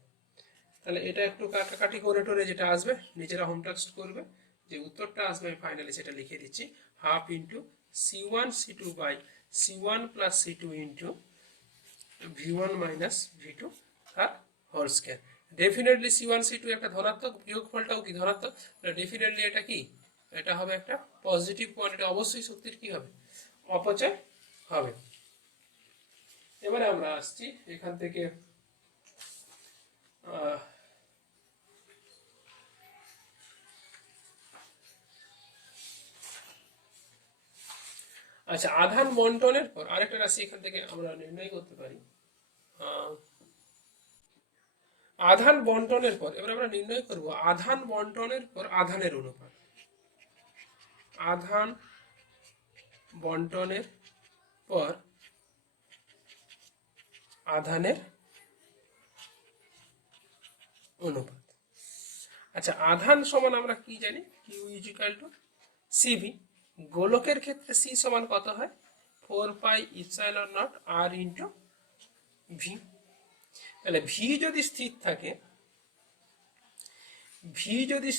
তাহলে এটা একটু কাটাকাটি করে টোরে যেটা আসবে নিজেরা হোম টাস্ক করবে, যে উত্তরটা আসবে ফাইনালি সেটা লিখে দিচ্ছি, half into C one C two by C one plus C two into V one minus V two তার whole square. Definitely C one C two একটা ধনাত্মক, বিয়োগফলটাও কি ধনাত্মক, ডেফিনেটলি এটা কি এটা হবে একটা পজিটিভ কোয়ান্টিটি, অবশ্যই শক্তির কি হবে অপচয় হবে। এবারে আমরা আসছি এখান থেকে আচ্ছা, আধান বন্টনের পর আরেকটা রাশি এখান থেকে আমরা নির্ণয় করতে পারি, আধান বন্টনের পর এবার আমরা নির্ণয় করব আধান বন্টনের পর আধানের অনুপাত, আধান বন্টনের পর আধানের অনুপাত। আচ্ছা, আধান সমান আমরা কি জানি কিউ ইকুয়াল টু সিভি, গোলকের ক্ষেত্রে সি সমান কত হয় 4 pi epsilon not R into V, তাহলে ভি যদি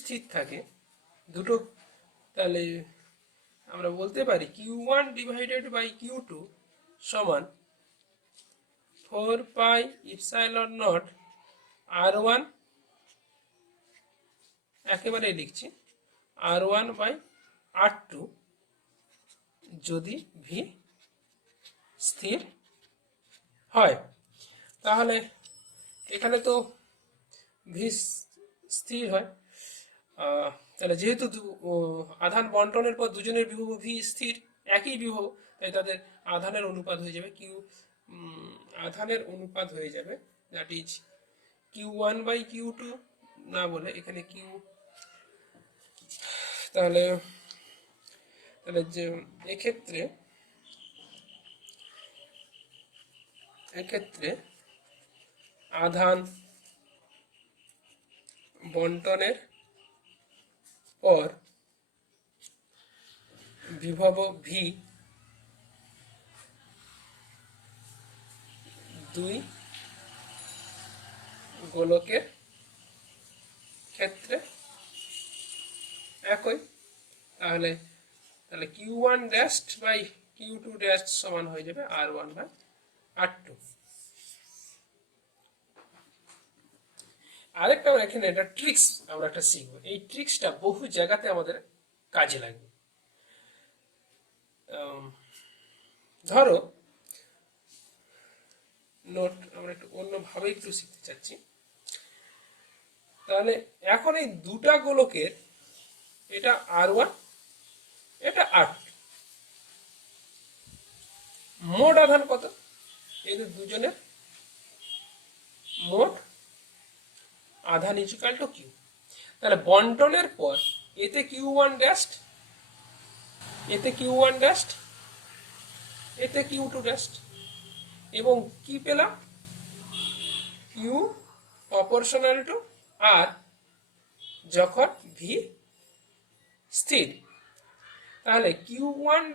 স্থির থাকে দুটো, তাহলে আমরা বলতে পারি Q one divided by Q two সমান 4 pi epsilon not R one, একেবারে লিখছি R one by R two যদি ভি স্থির হয়। তাহলে এখানে তো ভি স্থির হয়। তাহলে যেহেতু আধান বন্টনের পর দুজনের বিভব ভি স্থির, একই বিভব, তাই তাদের আধানের অনুপাত হয়ে যাবে কিউ, আধানের অনুপাত হয়ে যাবে দ্যাট ইজ Q1/Q2, না বলে এখানে কিউ। তাহলে তাহলে যে এক্ষেত্রে এক্ষেত্রে আধান বন্টনের পর বিভব ভি দুই গোলকের ক্ষেত্রে একই। তাহলে তাহলে Q1'/Q2' সমান হয়ে যাবে R1/R2। আরেকটা আমরা এখানে একটা ট্রিক্স আমরা একটা শিখবো, এই ট্রিক্সটা বহু জায়গাতে আমাদের কাজে লাগবে। ধরো নোট আমরা একটু অন্যভাবে একটু শিখতে চাচ্ছি। তাহলে এখন এই দুটা গোলকের, এটা R1, এটা R2, মোট আধান কত? এদের দুজনের মোট আধান ইকুয়াল টু কিউ। তাহলে বন্টনের পর এতে Q1', এতে Q1', এতে Q2', এবং কি পেলাম? কিউ প্রপোর্শনাল টু আর যখন ভি স্থির। তাহলে Q1'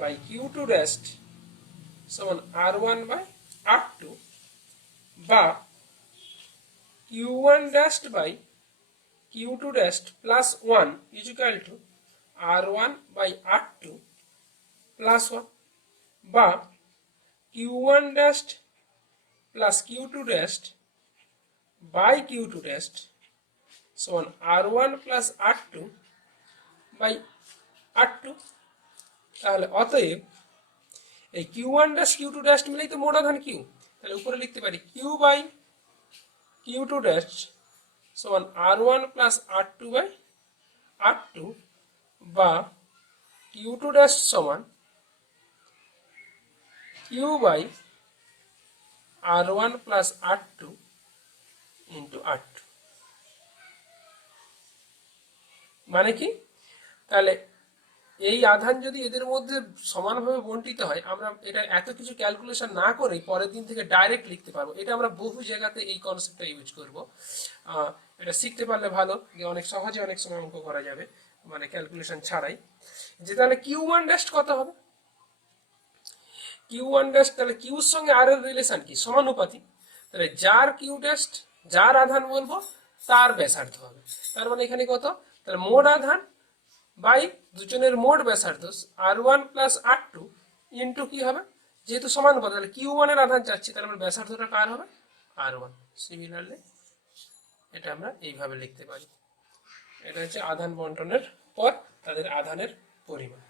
বাই Q2' সমান R1/R2, বা Q1' by Q2' plus 1 equal to R1/R2 plus 1, বা Q1' plus Q2' by Q2' সমান R1 plus R2 by R2। তাহলে অতএব এই Q1', Q2' মিলেই তো মোট আধান কিউ। তাহলে উপরে লিখতে পারি Q/Q2' সমান R1 plus R2 by R2, বা Q2' সমান Q/R1 plus R2 into R2। মানে কি? তাহলে এই আধান যদি এদের মধ্যে সমানভাবে বন্টিত হয়, আমরা এটা এত কিছু ক্যালকুলেশন না করেই পরের দিন থেকে ডাইরেক্ট লিখতে পারবো। এটা আমরা বহু জায়গাতে এই কনসেপ্টটা ইউজ করব। এটা শিখতে পারলে ভালো, যে অনেক সহজে অনেক সময় অঙ্ক করা যাবে মানে ক্যালকুলেশন ছাড়াই। যে তাহলে Q1' কত হবে? Q1', তাহলে কিউর সঙ্গে আর এর রিলেশন কি? সমানুপাতিক। তাহলে যার Q', যার আধান বলবো তার ব্যাসার্ধ হবে। তার মানে এখানে কত? তাহলে মোট আধান বাই দুজনের মোট ব্যাসার্ধ R1 প্লাস R2 ইন্টু কি হবে? যেহেতু সমানুপাত, তাহলে Q1 এর আধান চাচ্ছি, তাহলে আমার ব্যাসার্ধটা কার হবে? R1। সিমিলারলি এটা আমরা এইভাবে লিখতে পারি। এটা হচ্ছে আধান বন্টনের পর তাদের আধানের পরিমাণ।